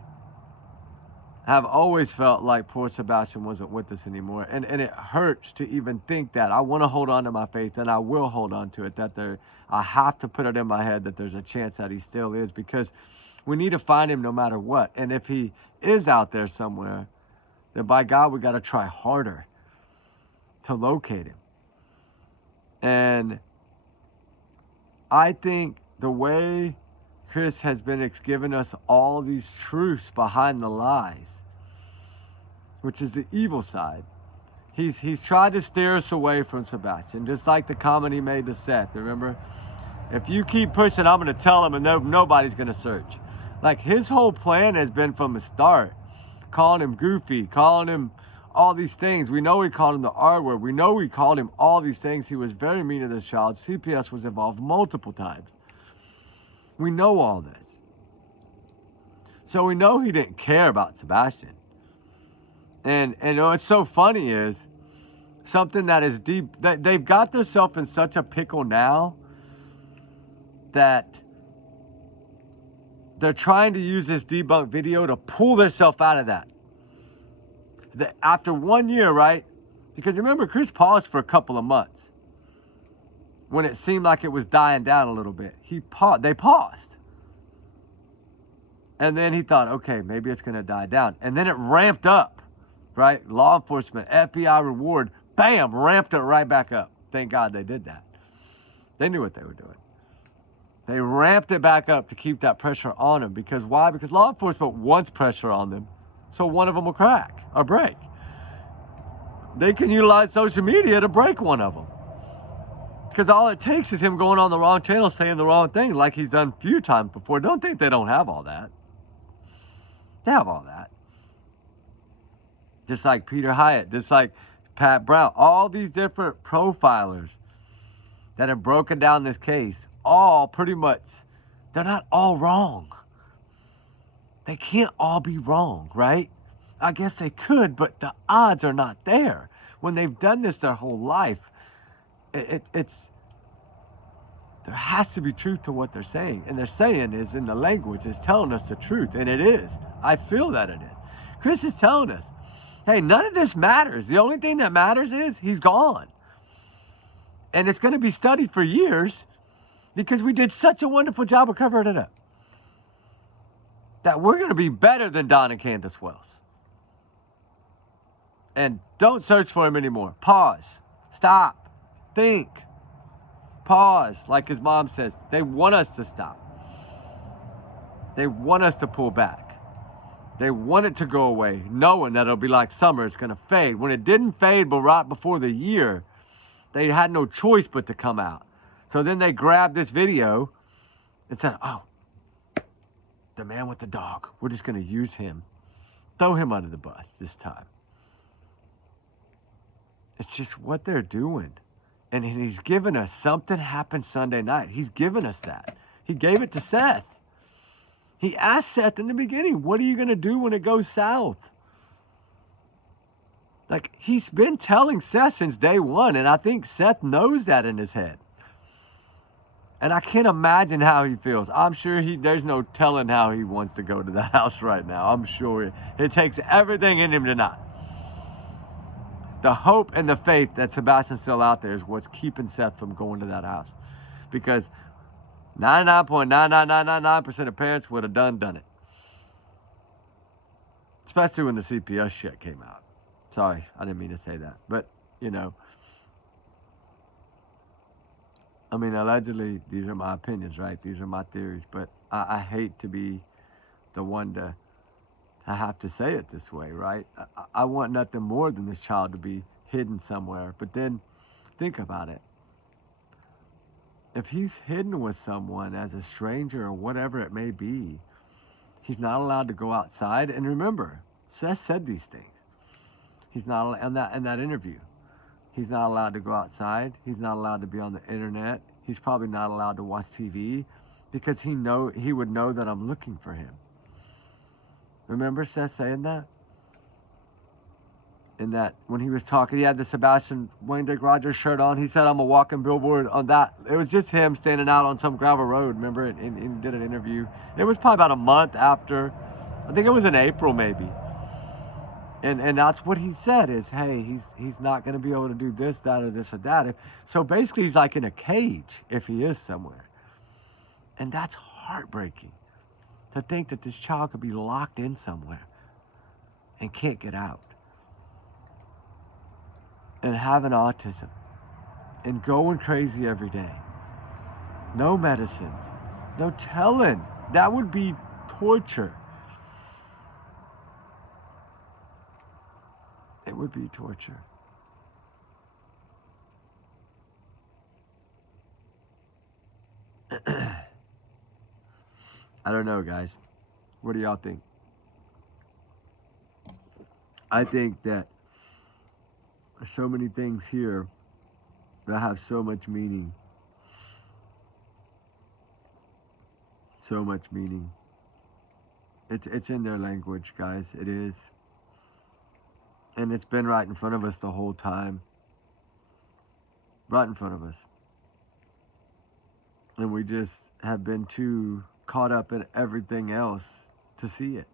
have always felt like poor Sebastian wasn't with us anymore. And it hurts to even think that. I want to hold on to my faith, and I will hold on to it, that I have to put it in my head that there's a chance that he still is, because we need to find him no matter what. And if he is out there somewhere, then by God, we got to try harder to locate him. And I think the way Chris has been giving us all these truths behind the lies, which is the evil side, he's tried to steer us away from Sebastian, just like the comment he made to Seth. Remember? If you keep pushing, I'm going to tell him, and nobody's going to search. Like, his whole plan has been from the start, calling him goofy, calling him all these things. We know he called him the R word. We know he called him all these things. He was very mean to this child. CPS was involved multiple times. We know all this. So we know he didn't care about Sebastian. And what's so funny is something that is deep, that they've got themselves in such a pickle now that they're trying to use this debunked video to pull themselves out of that. After 1 year, right? Because remember, Chris paused for a couple of months when it seemed like it was dying down a little bit. They paused. And then he thought, okay, maybe it's going to die down. And then it ramped up, right? Law enforcement, FBI reward, bam, ramped it right back up. Thank God they did that. They knew what they were doing. They ramped it back up to keep that pressure on them. Because why? Because law enforcement wants pressure on them, so one of them will crack or break. They can utilize social media to break one of them. Because all it takes is him going on the wrong channel saying the wrong thing like he's done a few times before. Don't think they don't have all that. They have all that. Just like Peter Hyatt, just like Pat Brown, all these different profilers that have broken down this case, all pretty much, they're not all wrong. They can't all be wrong, right? I guess they could, but the odds are not there. When they've done this their whole life, it's there has to be truth to what they're saying. And they're saying is in the language is telling us the truth. And it is. I feel that it is. Chris is telling us, hey, none of this matters. The only thing that matters is he's gone. And it's going to be studied for years because we did such a wonderful job of covering it up. That we're going to be better than Don and Candace Wells. And don't search for him anymore. Pause. Stop. Think. Pause. Like his mom says, they want us to stop. They want us to pull back. They want it to go away, knowing that it'll be like summer, it's going to fade. When it didn't fade, but right before the year, they had no choice but to come out. So then they grabbed this video and said, oh, the man with the dog, we're just going to use him. Throw him under the bus this time. It's just what they're doing. And he's given us something happened Sunday night. He's given us that. He gave it to Seth. He asked Seth in the beginning, what are you going to do when it goes south? Like, he's been telling Seth since day one, and I think Seth knows that in his head. And I can't imagine how he feels. I'm sure there's no telling how he wants to go to that house right now. I'm sure it takes everything in him to not. The hope and the faith that Sebastian's still out there is what's keeping Seth from going to that house. Because 99.99999% of parents would have done it. Especially when the CPS shit came out. Sorry, I didn't mean to say that. But, you know. I mean, allegedly, these are my opinions, right? These are my theories. But I hate to be the one to have to say it this way, right? I want nothing more than this child to be hidden somewhere. But then, think about it. If he's hidden with someone as a stranger or whatever it may be, he's not allowed to go outside. And remember, Seth said these things. He's not in that interview. He's not allowed to go outside. He's not allowed to be on the internet. He's probably not allowed to watch TV because he would know that I'm looking for him. Remember Seth saying that? And that when he was talking, he had the Sebastian Rogers shirt on. He said, I'm a walking billboard on that. It was just him standing out on some gravel road, remember? And he did an interview. It was probably about a month after. I think it was in April maybe. And that's what he said is, hey, he's not going to be able to do this, that, or this, or that. So basically he's like in a cage if he is somewhere. And that's heartbreaking to think that this child could be locked in somewhere and can't get out. And having autism and going crazy every day. No medicines, no telling. That would be torture. It would be torture. I don't know, guys. What do y'all think? I think that there's so many things here that have so much meaning. So much meaning. It's in their language, guys. It is. And it's been right in front of us the whole time. Right in front of us. And we just have been too caught up in everything else to see it.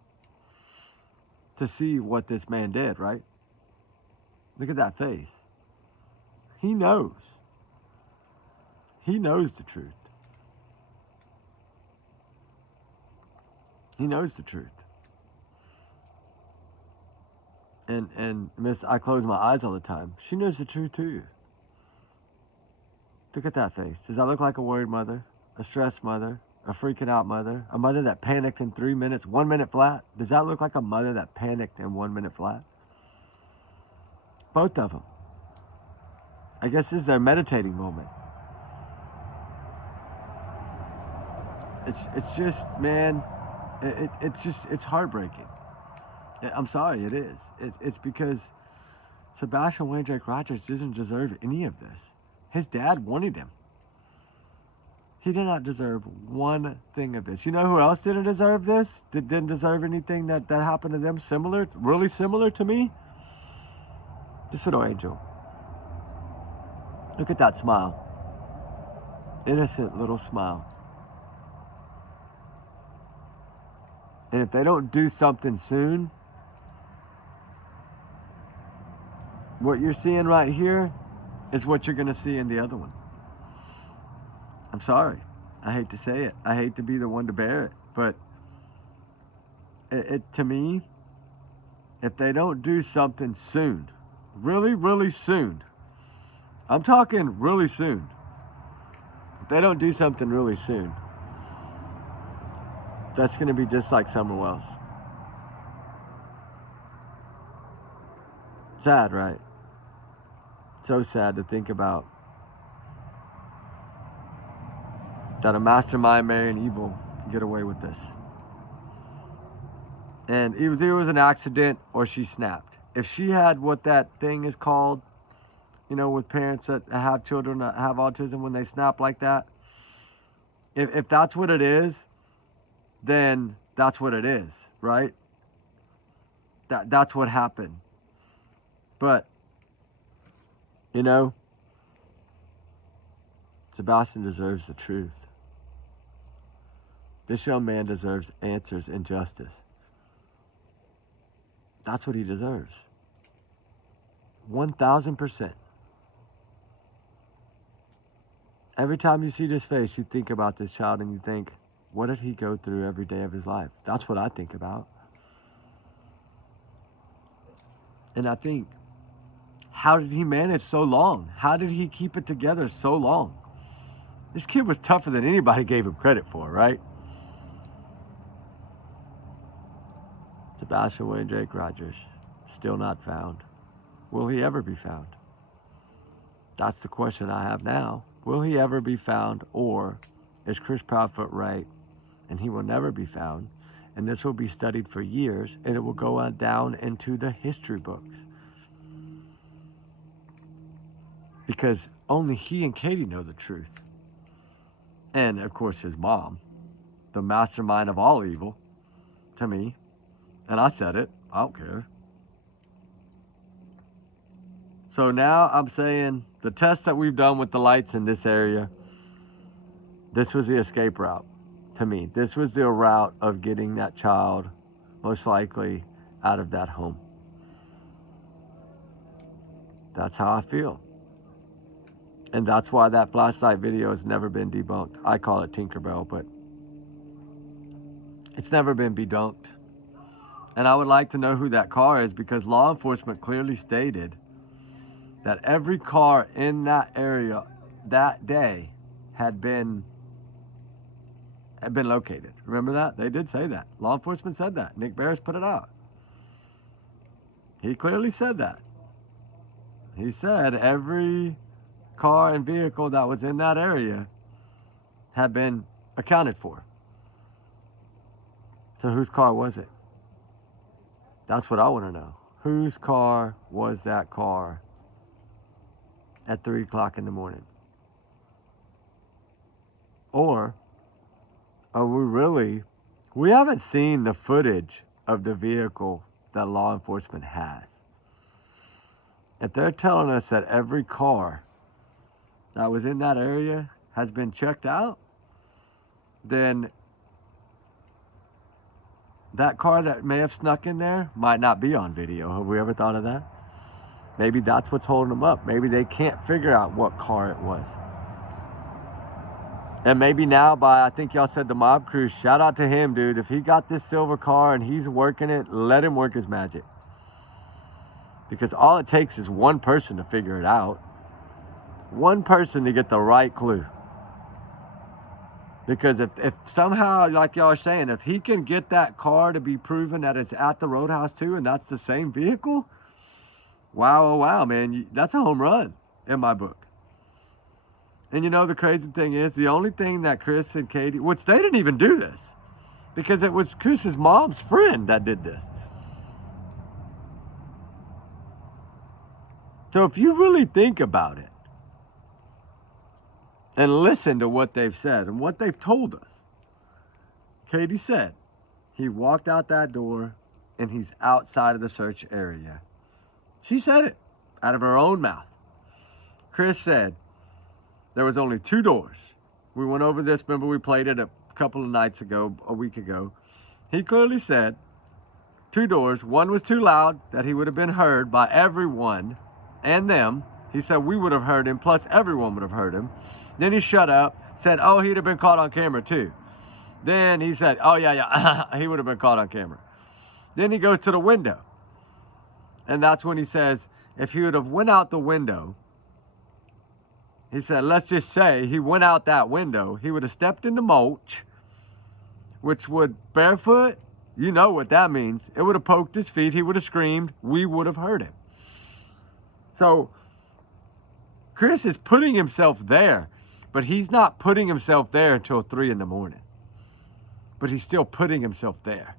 To see what this man did, right? Look at that face. He knows. He knows the truth. He knows the truth. And Miss, I close my eyes all the time. She knows the truth too. Look at that face. Does that look like a worried mother? A stressed mother? A freaking out mother? A mother that panicked in 3 minutes, 1 minute flat? Does that look like a mother that panicked in 1 minute flat? Both of them. I guess this is their meditating moment. it's just, man, it's heartbreaking. I'm sorry, it is. It's because Sebastian Rogers doesn't deserve any of this. His dad wanted him. He did not deserve one thing of this. You know who else didn't deserve this? Didn't deserve anything that happened to them similar, really similar to me? This little angel. Look at that smile. Innocent little smile. And if they don't do something soon, what you're seeing right here is what you're going to see in the other one. I'm sorry. I hate to say it. I hate to be the one to bear it. But it to me, if they don't do something soon, really, really soon, I'm talking really soon. If they don't do something really soon, that's going to be just like Summer Wells. Sad, right? So sad to think about that a mastermind marrying evil can get away with this. And either it was an accident or she snapped. If she had what that thing is called, you know, with parents that have children that have autism, when they snap like that, if that's what it is, then that's what it is, right? That's what happened. But, you know, Sebastian deserves the truth. This young man deserves answers and justice. That's what he deserves. 1,000%. Every time you see this face, you think about this child and you think, what did he go through every day of his life? That's what I think about. And I think, how did he manage so long? How did he keep it together so long? This kid was tougher than anybody gave him credit for, right? Sebastian Rogers, still not found. Will he ever be found? That's the question I have now. Will he ever be found, or is Chris Proudfoot right and he will never be found, and this will be studied for years and it will go on down into the history books? Because only he and Katie know the truth. And of course his mom, the mastermind of all evil, to me. And I said it, I don't care. So now I'm saying the test that we've done with the lights in this area, this was the escape route to me. This was the route of getting that child most likely out of that home. That's how I feel. And that's why that flashlight video has never been debunked. I call it Tinkerbell, but it's never been debunked. And I would like to know who that car is, because law enforcement clearly stated that every car in that area that day had been located. Remember that? They did say that. Law enforcement said that. Nick Barris put it out. He clearly said that. He said every car and vehicle that was in that area had been accounted for. So whose car was it? That's what I want to know. Whose car was that car at 3 o'clock in the morning? Or are we haven't seen the footage of the vehicle that law enforcement has. If they're telling us that every car that was in that area has been checked out, then that car that may have snuck in there might not be on video. Have we ever thought of that? Maybe that's what's holding them up. Maybe they can't figure out what car it was. And maybe now, I think y'all said the mob crew, shout out to him, dude. If he got this silver car and he's working it, let him work his magic. Because all it takes is one person to figure it out. One person to get the right clue. Because if somehow, like y'all are saying, if he can get that car to be proven that it's at the Roadhouse too, and that's the same vehicle, wow, oh wow, man, that's a home run in my book. And you know the crazy thing is, the only thing that Chris and Katie, which they didn't even do this, because it was Chris's mom's friend that did this. So if you really think about it and listen to what they've said and what they've told us, Katie said he walked out that door and he's outside of the search area. She said it out of her own mouth. Chris said there was only 2 doors. We went over this, remember we played it a couple of nights ago, a week ago. He clearly said 2 doors. One was too loud that he would have been heard by everyone and them. He said we would have heard him, plus everyone would have heard him. Then he shut up, said, oh, he'd have been caught on camera too. Then he said, oh, yeah, he would have been caught on camera. Then he goes to the window. And that's when he says, if he would have went out the window, he said, let's just say he went out that window, he would have stepped in the mulch, which would barefoot, you know what that means. It would have poked his feet, he would have screamed, we would have heard him. So Chris is putting himself there, but he's not putting himself there until 3 in the morning. But he's still putting himself there.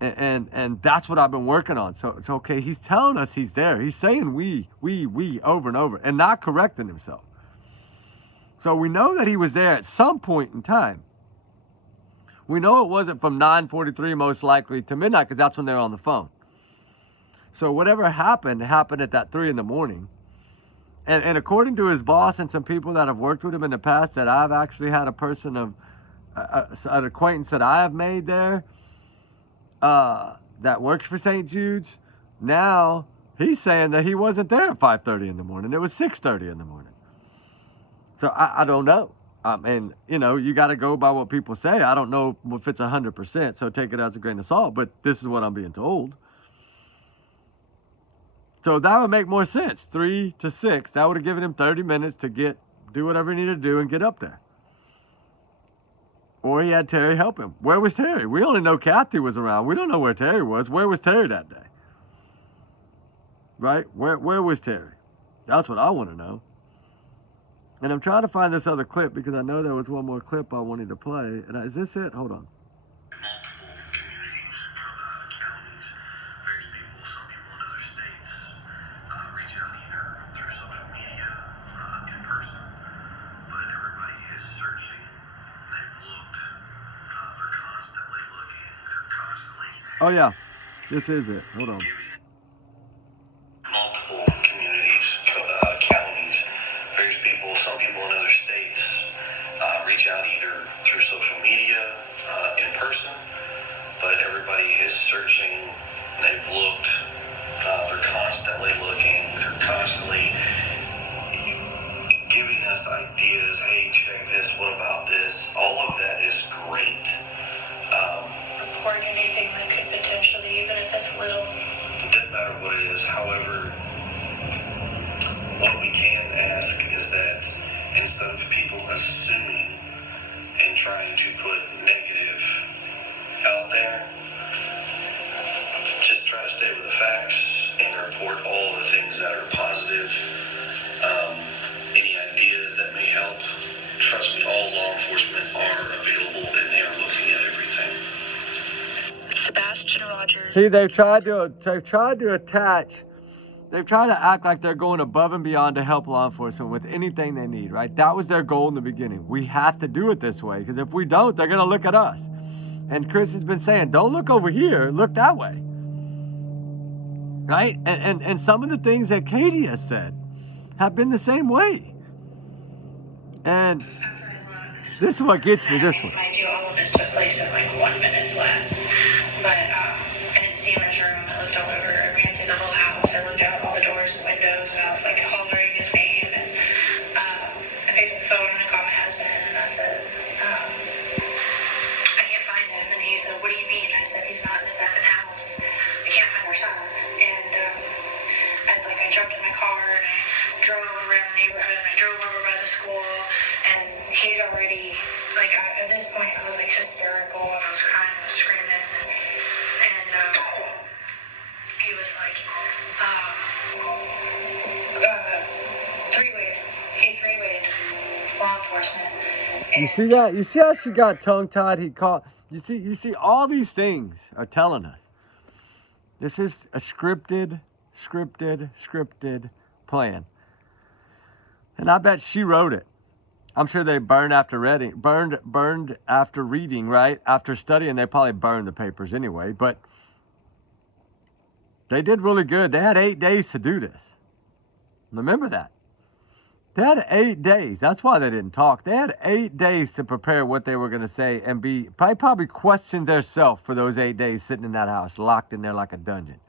And that's what I've been working on. So it's okay. He's telling us he's there. He's saying we over and over and not correcting himself. So we know that he was there at some point in time. We know it wasn't from 9:43 most likely to midnight, because that's when they're on the phone. So whatever happened at that 3 in the morning. And according to his boss and some people that have worked with him in the past, that I've actually had a person of an acquaintance that I have made there that works for St. Jude's. Now he's saying that he wasn't there at 5:30 in the morning. It was 6:30 in the morning. So I don't know. I mean, you know, you got to go by what people say. I don't know if it's 100%, so take it as a grain of salt. But this is what I'm being told. So that would make more sense. 3 to 6. That would have given him 30 minutes to do whatever he needed to do and get up there. Or he had Terry help him. Where was Terry? We only know Kathy was around. We don't know where Terry was. Where was Terry that day? Right? Where was Terry? That's what I want to know. And I'm trying to find this other clip because I know there was one more clip I wanted to play. And is this it? Hold on. Multiple communities from counties, various people, some people in other states, reach out either through social media, in person, but everybody is searching. They've looked. They're constantly looking. They're constantly. Oh yeah, this is it. Hold on. Multiple communities, counties, various people, some people in other states, reach out either through social media, in person, but everybody is searching. They've looked. They're constantly looking. They're constantly giving us ideas. Hey, check this. What about this? All of that is great. Report anything that could potentially, even if it's little. It doesn't matter what it is. However, what we can ask is that instead of people assuming and trying to put negative out there, just try to stay with the facts and report all the things that are positive. Any ideas that may help. Trust me, all law enforcement are available and they are looking at everything. Sebastian Rogers. See, they've tried to attach. They've tried to act like they're going above and beyond to help law enforcement with anything they need, right? That was their goal in the beginning. We have to do it this way, because if we don't, they're going to look at us. And Chris has been saying, don't look over here, look that way. Right? And some of the things that Katie has said have been the same way. And this is what gets me, this one. Mind you, all of this took place in like 1 minute flat. But I didn't see him in his room. I looked all over. I ran through the whole house. I looked out all the doors and windows, and I was like hollering his name. And I picked up the phone and I called my husband, and I said, I can't find him. And he said, what do you mean? I said, he's not in the second house. I can't find our son. And I jumped in my car and I drove around the neighborhood. And I drove over by the school, and he's already at this point I was like hysterical, and I was crying, I was screaming, and he was like three-wayed. He three-wayed enforcement. You see that? You see how she got tongue-tied? You see all these things are telling us. This is a scripted plan. And I bet she wrote it. I'm sure they burned after reading, right? After studying, they probably burned the papers anyway, but they did really good. They had 8 days to do this. Remember that. They had 8 days. That's why they didn't talk. They had 8 days to prepare what they were going to say and probably question themselves for those 8 days sitting in that house, locked in there like a dungeon.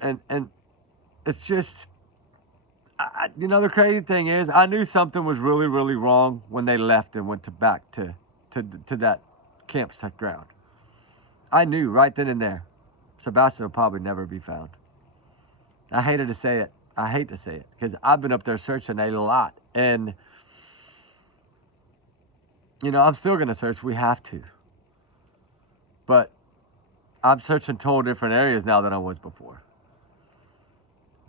And it's just, the crazy thing is, I knew something was really, really wrong when they left and went back to that campsite ground. I knew right then and there, Sebastian will probably never be found. I hated to say it. I hate to say it because I've been up there searching a lot. And, I'm still going to search. We have to. But I'm searching total different areas now than I was before.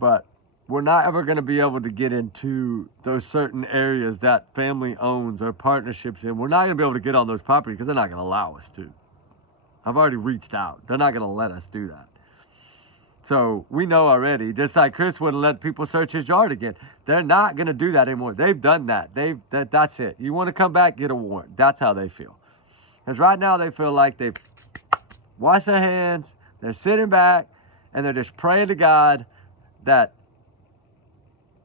But we're not ever going to be able to get into those certain areas that family owns or partnerships in. We're not going to be able to get on those properties because they're not going to allow us to. I've already reached out. They're not going to let us do that. So we know already, just like Chris wouldn't let people search his yard again. They're not going to do that anymore. They've done that. That's it. You want to come back, get a warrant. That's how they feel. Because right now they feel like they've washed their hands, they're sitting back, and they're just praying to God that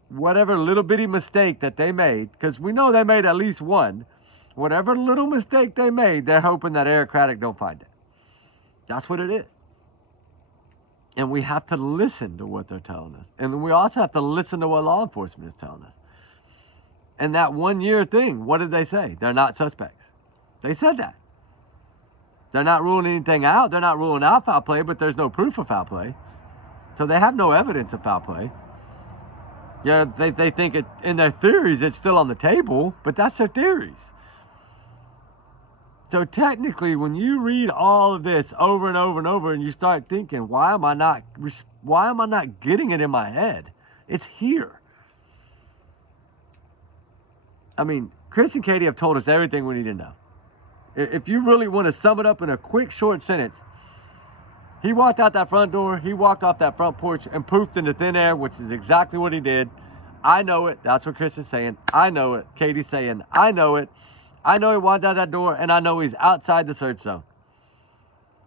whatever little bitty mistake that they made, because we know they made at least one, whatever little mistake they made, they're hoping that Eric Craddock don't find it. That's what it is. And we have to listen to what they're telling us. And we also have to listen to what law enforcement is telling us. And that 1 year thing, what did they say? They're not suspects. They said that. They're not ruling anything out. They're not ruling out foul play, but there's no proof of foul play. So they have no evidence of foul play. Yeah, they think it, in their theories it's still on the table, but that's their theories. So technically, when you read all of this over and over and over, and you start thinking, why am I not getting it in my head? It's here. I mean, Chris and Katie have told us everything we need to know. If you really want to sum it up in a quick, short sentence, he walked out that front door, he walked off that front porch and poofed into thin air, which is exactly what he did. I know it. That's what Chris is saying. I know it. Katie's saying, I know it. I know he walked out that door, and I know he's outside the search zone.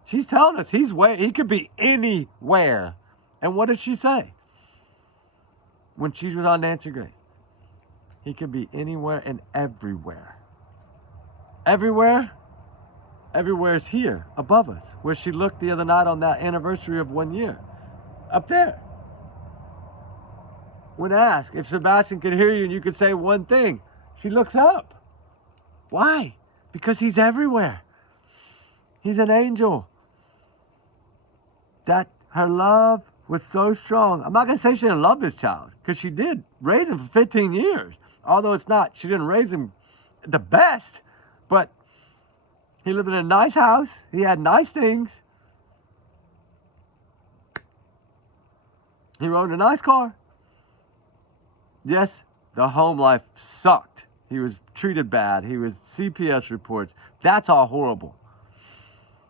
She's telling us he could be anywhere. And what did she say when she was on Nancy Grace? He could be anywhere and everywhere. Everywhere? Everywhere is here, above us, where she looked the other night on that anniversary of 1 year. Up there. When asked if Sebastian could hear you and you could say one thing, she looks up. Why? Because he's everywhere. He's an angel. That her love was so strong. I'm not going to say she didn't love this child, because she did raise him for 15 years. Although she didn't raise him the best, but he lived in a nice house. He had nice things. He owned a nice car. Yes, the home life sucked. He was treated bad. He was CPS reports. That's all horrible.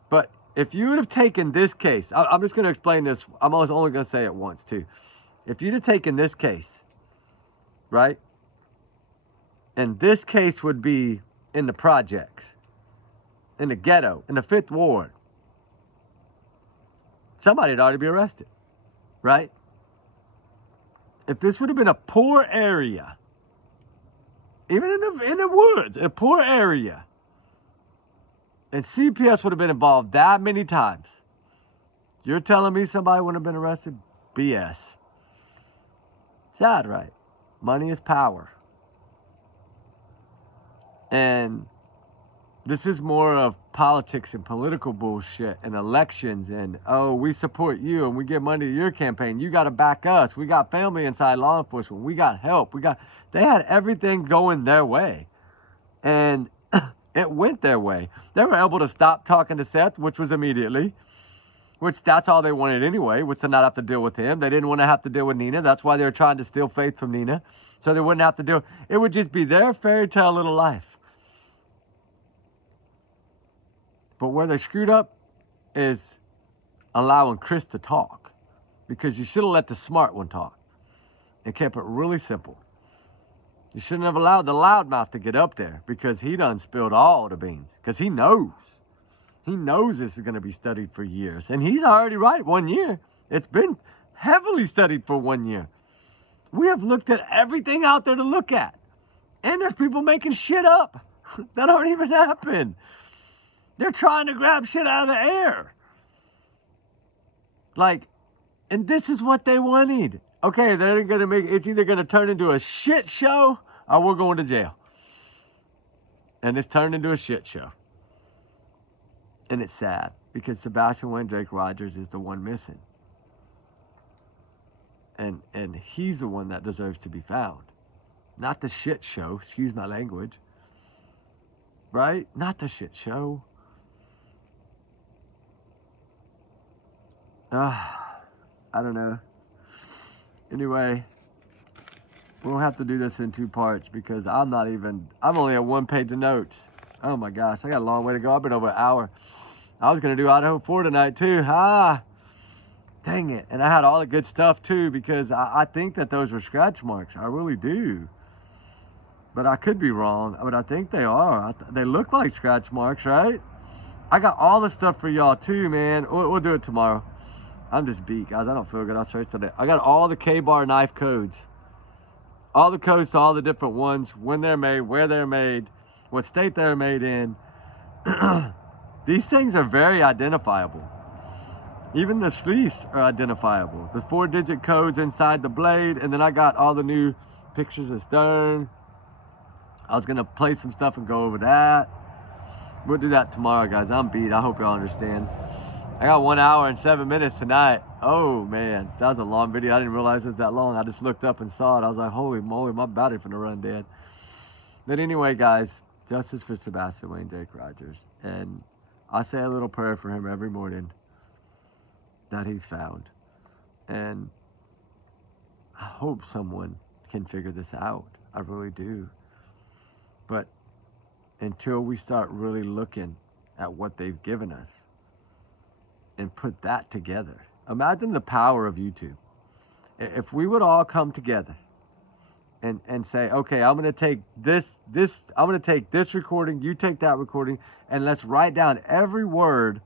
But if you would have taken this case, I'm just going to explain this. I'm only going to say it once too. If you'd have taken this case, right? And this case would be in the projects, in the ghetto, in the 5th Ward. Somebody would already be arrested, right? If this would have been a poor area, even in the woods, a poor area, and CPS would have been involved that many times, you're telling me somebody wouldn't have been arrested? BS. Sad, right? Money is power. And this is more of politics and political bullshit and elections and, oh, we support you and we give money to your campaign. You got to back us. We got family inside law enforcement. We got help. They had everything going their way. And it went their way. They were able to stop talking to Seth, which was immediately. which that's all they wanted anyway, was to not have to deal with him. They didn't want to have to deal with Nina. That's why they were trying to steal Faith from Nina, so they wouldn't have to deal. It would just be their fairy tale little life. But where they screwed up is allowing Chris to talk, because you should have let the smart one talk and kept it really simple. You shouldn't have allowed the loudmouth to get up there, because he done spilled all the beans, because he knows. He knows this is going to be studied for years. And he's already right, 1 year. It's been heavily studied for 1 year. We have looked at everything out there to look at. And there's people making shit up that aren't even happened. They're trying to grab shit out of the air. Like, and this is what they wanted. Okay, they're going to make, it's either going to turn into a shit show or we're going to jail. And it's turned into a shit show. And it's sad, because Sebastian Rogers is the one missing. And he's the one that deserves to be found. Not the shit show, excuse my language. Right? Not the shit show. I don't know. Anyway, we'll have to do this in 2 parts, because I'm only at 1 page of notes. Oh my gosh, I got a long way to go. I've been over an hour. I was going to do Idaho 4 tonight too. Dang it. And I had all the good stuff too, because I think that those were scratch marks. I really do. But I could be wrong. But I think they are. They look like scratch marks, right? I got all the stuff for y'all too, man. We'll do it tomorrow. I'm just beat, guys. I don't feel good. I'll search today. I got all the K-bar knife codes. All the codes to all the different ones. When they're made, where they're made, what state they're made in. These things are very identifiable. Even the sleeves are identifiable. The 4-digit codes inside the blade, and then I got all the new pictures of Stern. I was gonna play some stuff and go over that. We'll do that tomorrow, guys. I'm beat. I hope y'all understand. I got 1 hour and 7 minutes tonight. Oh man, that was a long video. I didn't realize it was that long. I just looked up and saw it. I was like, holy moly, my battery finna run dead. But anyway, guys, justice for Sebastian Rogers. And I say a little prayer for him every morning that he's found. And I hope someone can figure this out. I really do. But until we start really looking at what they've given us and put that together, imagine the power of YouTube. If we would all come together and say, okay, I'm going to take I'm going to take this recording, you take that recording, and let's write down every word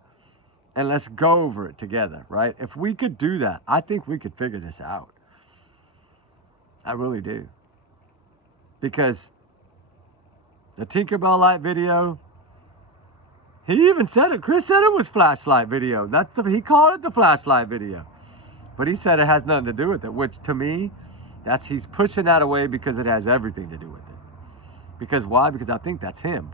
and let's go over it together, right? If we could do that, I think we could figure this out. I really do. Because the Tinkerbell light video, he even said it. Chris said it was flashlight video. He called it the flashlight video. But he said it has nothing to do with it, which to me, he's pushing that away because it has everything to do with it. Because why? Because I think that's him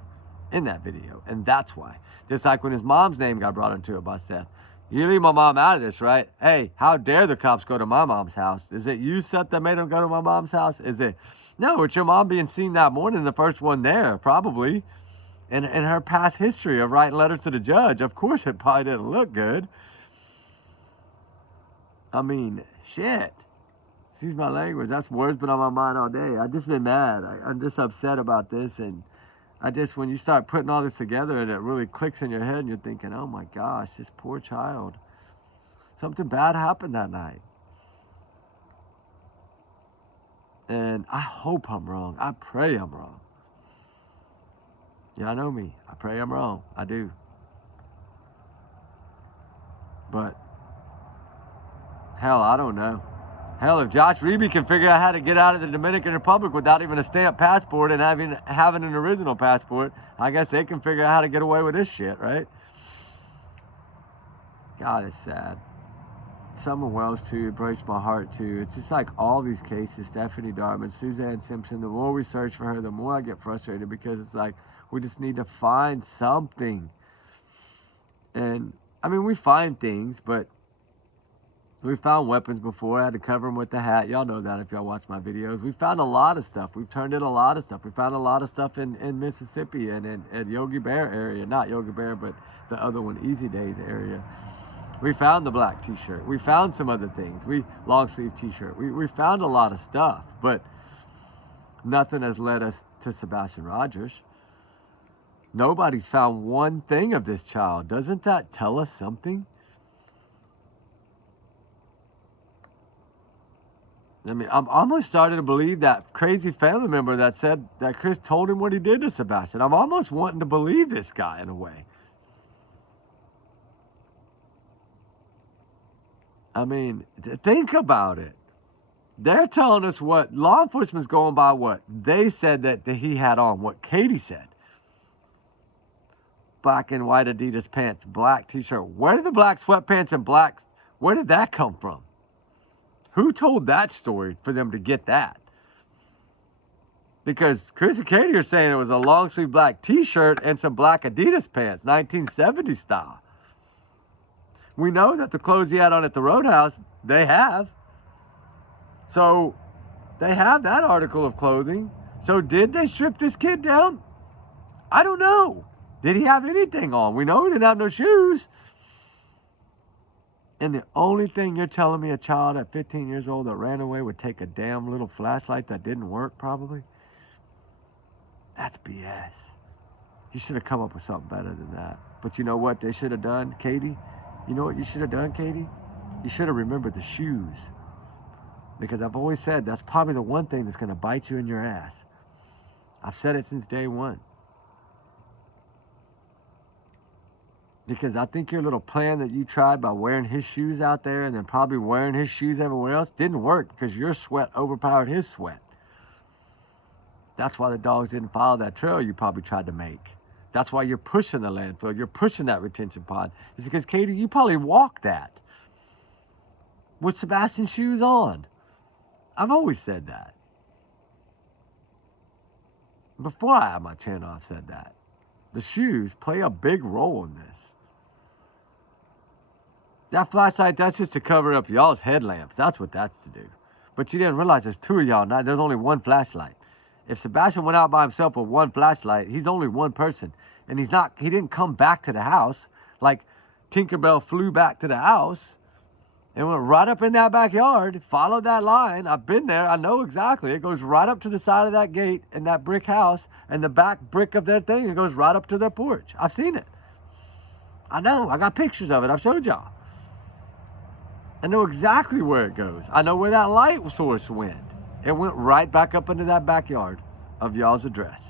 in that video. And that's why. Just like when his mom's name got brought into it by Seth. You leave my mom out of this, right? Hey, how dare the cops go to my mom's house? Is it you, Seth, that made them go to my mom's house? Is it? No, it's your mom being seen that morning, the first one there, probably. And her past history of writing letters to the judge. Of course, it probably didn't look good. I mean, shit. Excuse my language. That's words been on my mind all day. I've just been mad. I'm just upset about this. And when you start putting all this together and it really clicks in your head and you're thinking, oh my gosh, this poor child. Something bad happened that night. And I hope I'm wrong. I pray I'm wrong. Yeah, I know me. I pray I'm wrong. I do. But, hell, I don't know. Hell, if Josh Reeby can figure out how to get out of the Dominican Republic without even a stamped passport and having an original passport, I guess they can figure out how to get away with this shit, right? God, it's sad. Summer Wells, too, it breaks my heart, too. It's just like all these cases, Stephanie Darman, Suzanne Simpson, the more we search for her, the more I get frustrated because it's like we just need to find something. And, I mean, we find things, but we found weapons before. I had to cover them with the hat. Y'all know that if y'all watch my videos. We found a lot of stuff. We've turned in a lot of stuff. We found a lot of stuff in Mississippi and in Yogi Bear area. Not Yogi Bear, but the other one, Easy Days area. We found the black t-shirt. We found some other things. Long sleeve t-shirt. We found a lot of stuff, but nothing has led us to Sebastian Rogers. Nobody's found one thing of this child. Doesn't that tell us something? I mean, I'm almost starting to believe that crazy family member that said that Chris told him what he did to Sebastian. I'm almost wanting to believe this guy in a way. I mean, think about it. They're telling us what law enforcement's going by, what they said that he had on, what Katie said. Black and white Adidas pants, black t-shirt. Where did the black sweatpants and black, where did that come from? Who told that story for them to get that? Because Chris and Katie are saying it was a long sleeve black t-shirt and some black Adidas pants, 1970s style. We know that the clothes he had on at the Roadhouse, they have. So they have that article of clothing. So did they strip this kid down? I don't know. Did he have anything on? We know he didn't have no shoes. And the only thing you're telling me a child at 15 years old that ran away would take a damn little flashlight that didn't work probably? That's BS. You should have come up with something better than that. But you know what they should have done, Katie? You know what you should have done, Katie? You should have remembered the shoes. Because I've always said that's probably the one thing that's going to bite you in your ass. I've said it since day one. Because I think your little plan that you tried by wearing his shoes out there and then probably wearing his shoes everywhere else didn't work because your sweat overpowered his sweat. That's why the dogs didn't follow that trail you probably tried to make. That's why you're pushing the landfill. You're pushing that retention pond. It's because, Katie, you probably walked that with Sebastian's shoes on. I've always said that. Before I had my channel, I've said that. The shoes play a big role in this. That flashlight, that's just to cover up y'all's headlamps. That's what that's to do. But you didn't realize there's two of y'all now. There's only one flashlight. If Sebastian went out by himself with one flashlight, he's only one person. And he didn't come back to the house like Tinkerbell flew back to the house and went right up in that backyard, followed that line. I've been there. I know exactly. It goes right up to the side of that gate and that brick house and the back brick of their thing. It goes right up to their porch. I've seen it. I know. I got pictures of it. I've showed y'all. I know exactly where it goes. I know where that light source went. It went right back up into that backyard of y'all's address.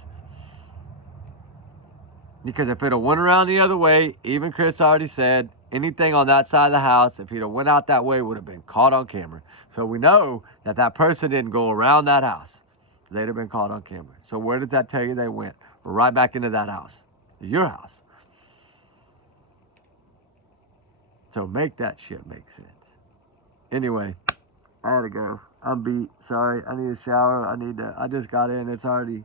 Because if it had went around the other way, even Chris already said, anything on that side of the house, if he'd have went out that way, would have been caught on camera. So we know that that person didn't go around that house. They'd have been caught on camera. So where does that tell you they went? Right back into that house. Your house. So make that shit make sense. Anyway, I gotta go. I'm beat. Sorry. I need a shower. I just got in. It's already,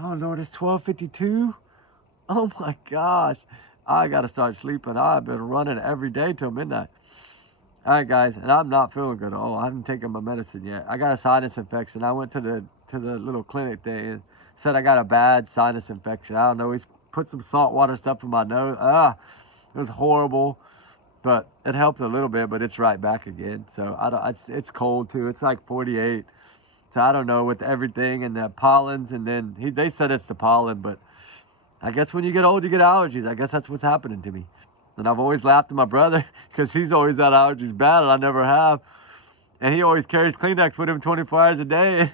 oh Lord, it's 12:52. Oh my gosh. I gotta start sleeping. I've been running every day till midnight. All right, guys, and I'm not feeling good at all. I haven't taken my medicine yet. I got a sinus infection. I went to the little clinic thing and said I got a bad sinus infection. I don't know. He's put some salt water stuff in my nose. It was horrible, but it helped a little bit. But it's right back again. So it's cold too. It's like 48. So I don't know with everything and the pollens, and then they said it's the pollen, but I guess when you get old, you get allergies. I guess that's what's happening to me. And I've always laughed at my brother because he's always had allergies bad and I never have. And he always carries Kleenex with him 24 hours a day.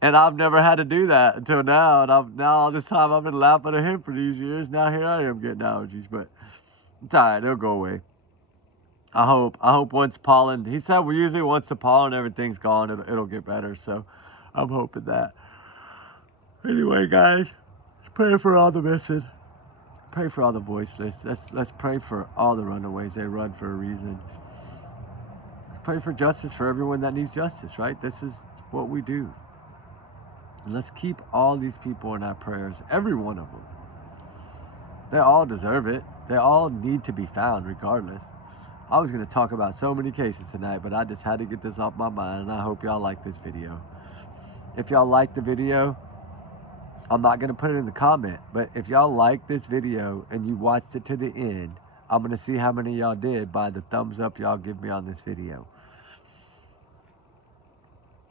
And I've never had to do that until now. And now all this time I've been laughing at him for these years. Now here I am getting allergies. But it's all right. They'll go away. I hope once pollen, he said usually once the pollen, everything's gone, it'll get better. So I'm hoping that. Anyway, guys, pray for all the missing. Pray for all the voiceless. Let's pray for all the runaways. They run for a reason. Let's pray for justice for everyone that needs justice, right? This is what we do. And let's keep all these people in our prayers, every one of them. They all deserve it. They all need to be found regardless. I was going to talk about so many cases tonight, but I just had to get this off my mind, and I hope y'all like this video. If y'all like the video, I'm not going to put it in the comment, but if y'all like this video and you watched it to the end, I'm going to see how many of y'all did by the thumbs up y'all give me on this video.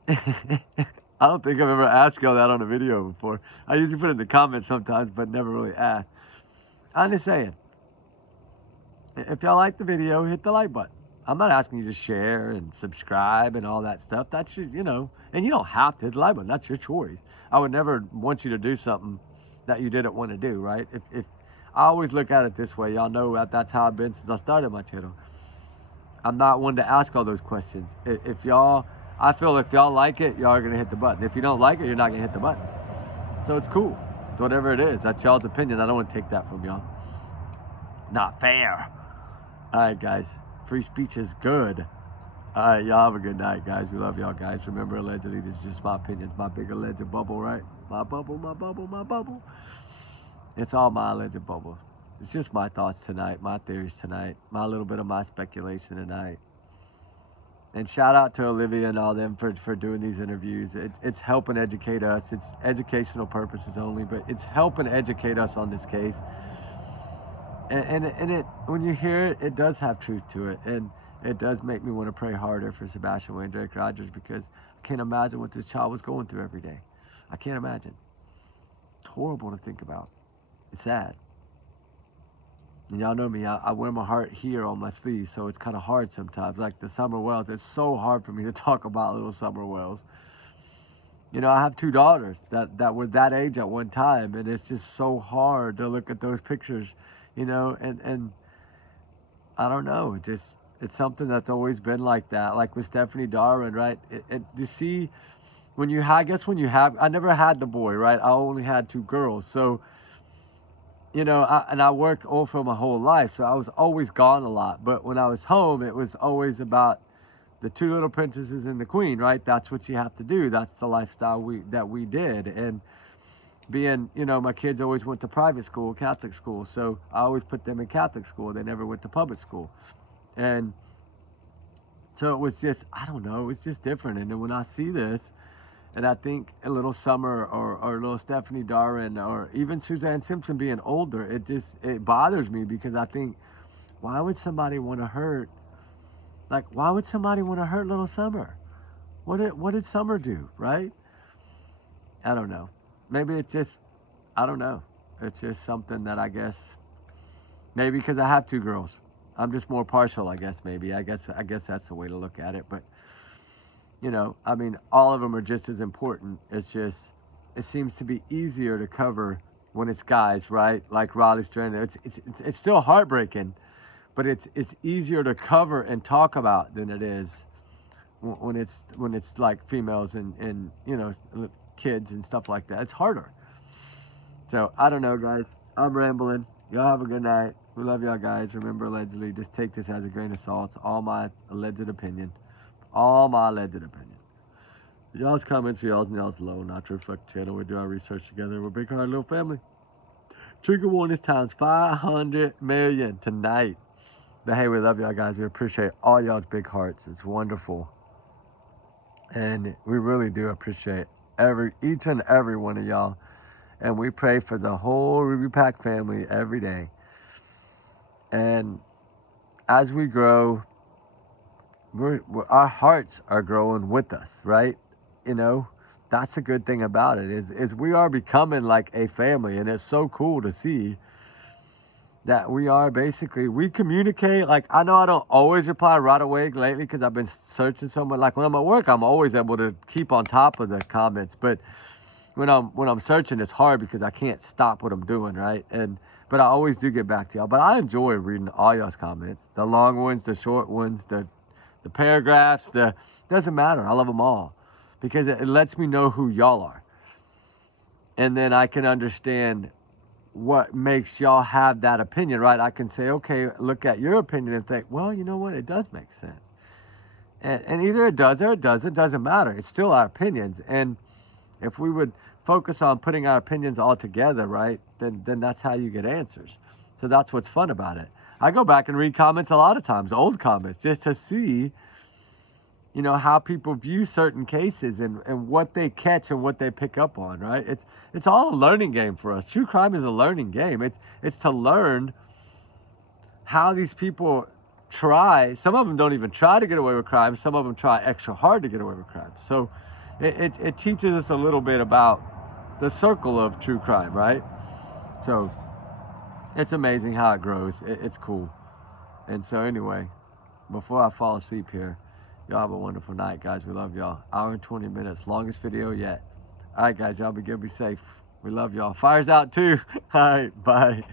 I don't think I've ever asked y'all that on a video before. I usually put it in the comments sometimes, but never really asked. I'm just saying, if y'all like the video, hit the like button. I'm not asking you to share and subscribe and all that stuff. That's your, and you don't have to hit the like button. That's your choice. I would never want you to do something that you didn't want to do, right? If I always look at it this way, y'all know that's how I've been since I started my channel. I'm not one to ask all those questions. I feel if y'all like it, y'all are gonna hit the button. If you don't like it, you're not gonna hit the button. So it's cool. It's whatever it is. That's y'all's opinion. I don't want to take that from y'all. Not fair. All right, guys. Free speech is good. All right, y'all have a good night, guys. We love y'all, guys. Remember, allegedly, this is just my opinions, my big alleged bubble, right? My bubble, my bubble, my bubble. It's all my alleged bubble. It's just my thoughts tonight, my theories tonight, my little bit of my speculation tonight. And shout out to Olivia and all them for doing these interviews. It's helping educate us. It's educational purposes only, but it's helping educate us on this case. And it when you hear it, it does have truth to it. And it does make me want to pray harder for Sebastian Rogers, because I can't imagine what this child was going through every day. I can't imagine. It's horrible to think about. It's sad. And y'all know me, I wear my heart here on my sleeve, so it's kind of hard sometimes. Like the Summer Wells, it's so hard for me to talk about little Summer Wells. I have 2 daughters that were that age at one time, and it's just so hard to look at those pictures, and I don't know, it's something that's always been like that, like with Stephanie Darwin, right? You see, I never had the boy, right? I only had 2 girls, so I worked all for my whole life, so I was always gone a lot. But when I was home, it was always about the 2 little princesses and the queen, right? That's what you have to do. That's the lifestyle that we did. And being, my kids always went to private school, Catholic school, so I always put them in Catholic school. They never went to public school. And so it was just, I don't know, it's just different. And then when I see this, and I think a little Summer or little Stephanie Darwin or even Suzanne Simpson being older, it bothers me, because I think, why would somebody want to hurt little Summer? What did Summer do, right? I don't know. Maybe I don't know. It's just something that I guess, maybe because I have 2 girls, I'm just more partial, I guess, maybe. I guess that's the way to look at it. But all of them are just as important. It's just, it seems to be easier to cover when it's guys, right? Like Riley Strand. It's still heartbreaking, but it's easier to cover and talk about than it is when it's like females and kids and stuff like that. It's harder. So I don't know, guys. I'm rambling. Y'all have a good night. We love y'all, guys. Remember, allegedly, just take this as a grain of salt. It's all my alleged opinion. All my alleged opinion. Y'all's comments are y'all's and y'all's low, not to reflect the channel. We do our research together. We're a big hearted little family. Trigger warning times 500 million tonight. But hey, we love y'all, guys. We appreciate all y'all's big hearts. It's wonderful. And we really do appreciate each and every one of y'all. And we pray for the whole Ruby Pack family every day. And as we grow, our hearts are growing with us, right? That's a good thing about it, is we are becoming like a family. And it's so cool to see that we communicate. Like, I know I don't always reply right away lately, because I've been searching so much. Like when I'm at work, I'm always able to keep on top of the comments, but when I'm searching, it's hard because I can't stop what I'm doing, right? But I always do get back to y'all. But I enjoy reading all y'all's comments, the long ones, the short ones, the paragraphs, doesn't matter. I love them all, because it lets me know who y'all are. And then I can understand what makes y'all have that opinion, right? I can say, okay, look at your opinion and think, well, you know what? It does make sense. And either it does or it doesn't matter. It's still our opinions. And if we would focus on putting our opinions all together, right, then that's how you get answers. So that's what's fun about it. I go back and read comments a lot of times, old comments, just to see, how people view certain cases and what they catch and what they pick up on, right? It's all a learning game for us. True crime is a learning game. It's to learn how these people try. Some of them don't even try to get away with crime. Some of them try extra hard to get away with crime. So it teaches us a little bit about the circle of true crime, right? So it's amazing how it grows. It's cool. And so anyway, before I fall asleep here, y'all have a wonderful night, guys. We love y'all. Hour and 20 minutes, longest video yet. All right, guys, y'all be good, be safe. We love y'all. Fire's out too. All right, bye.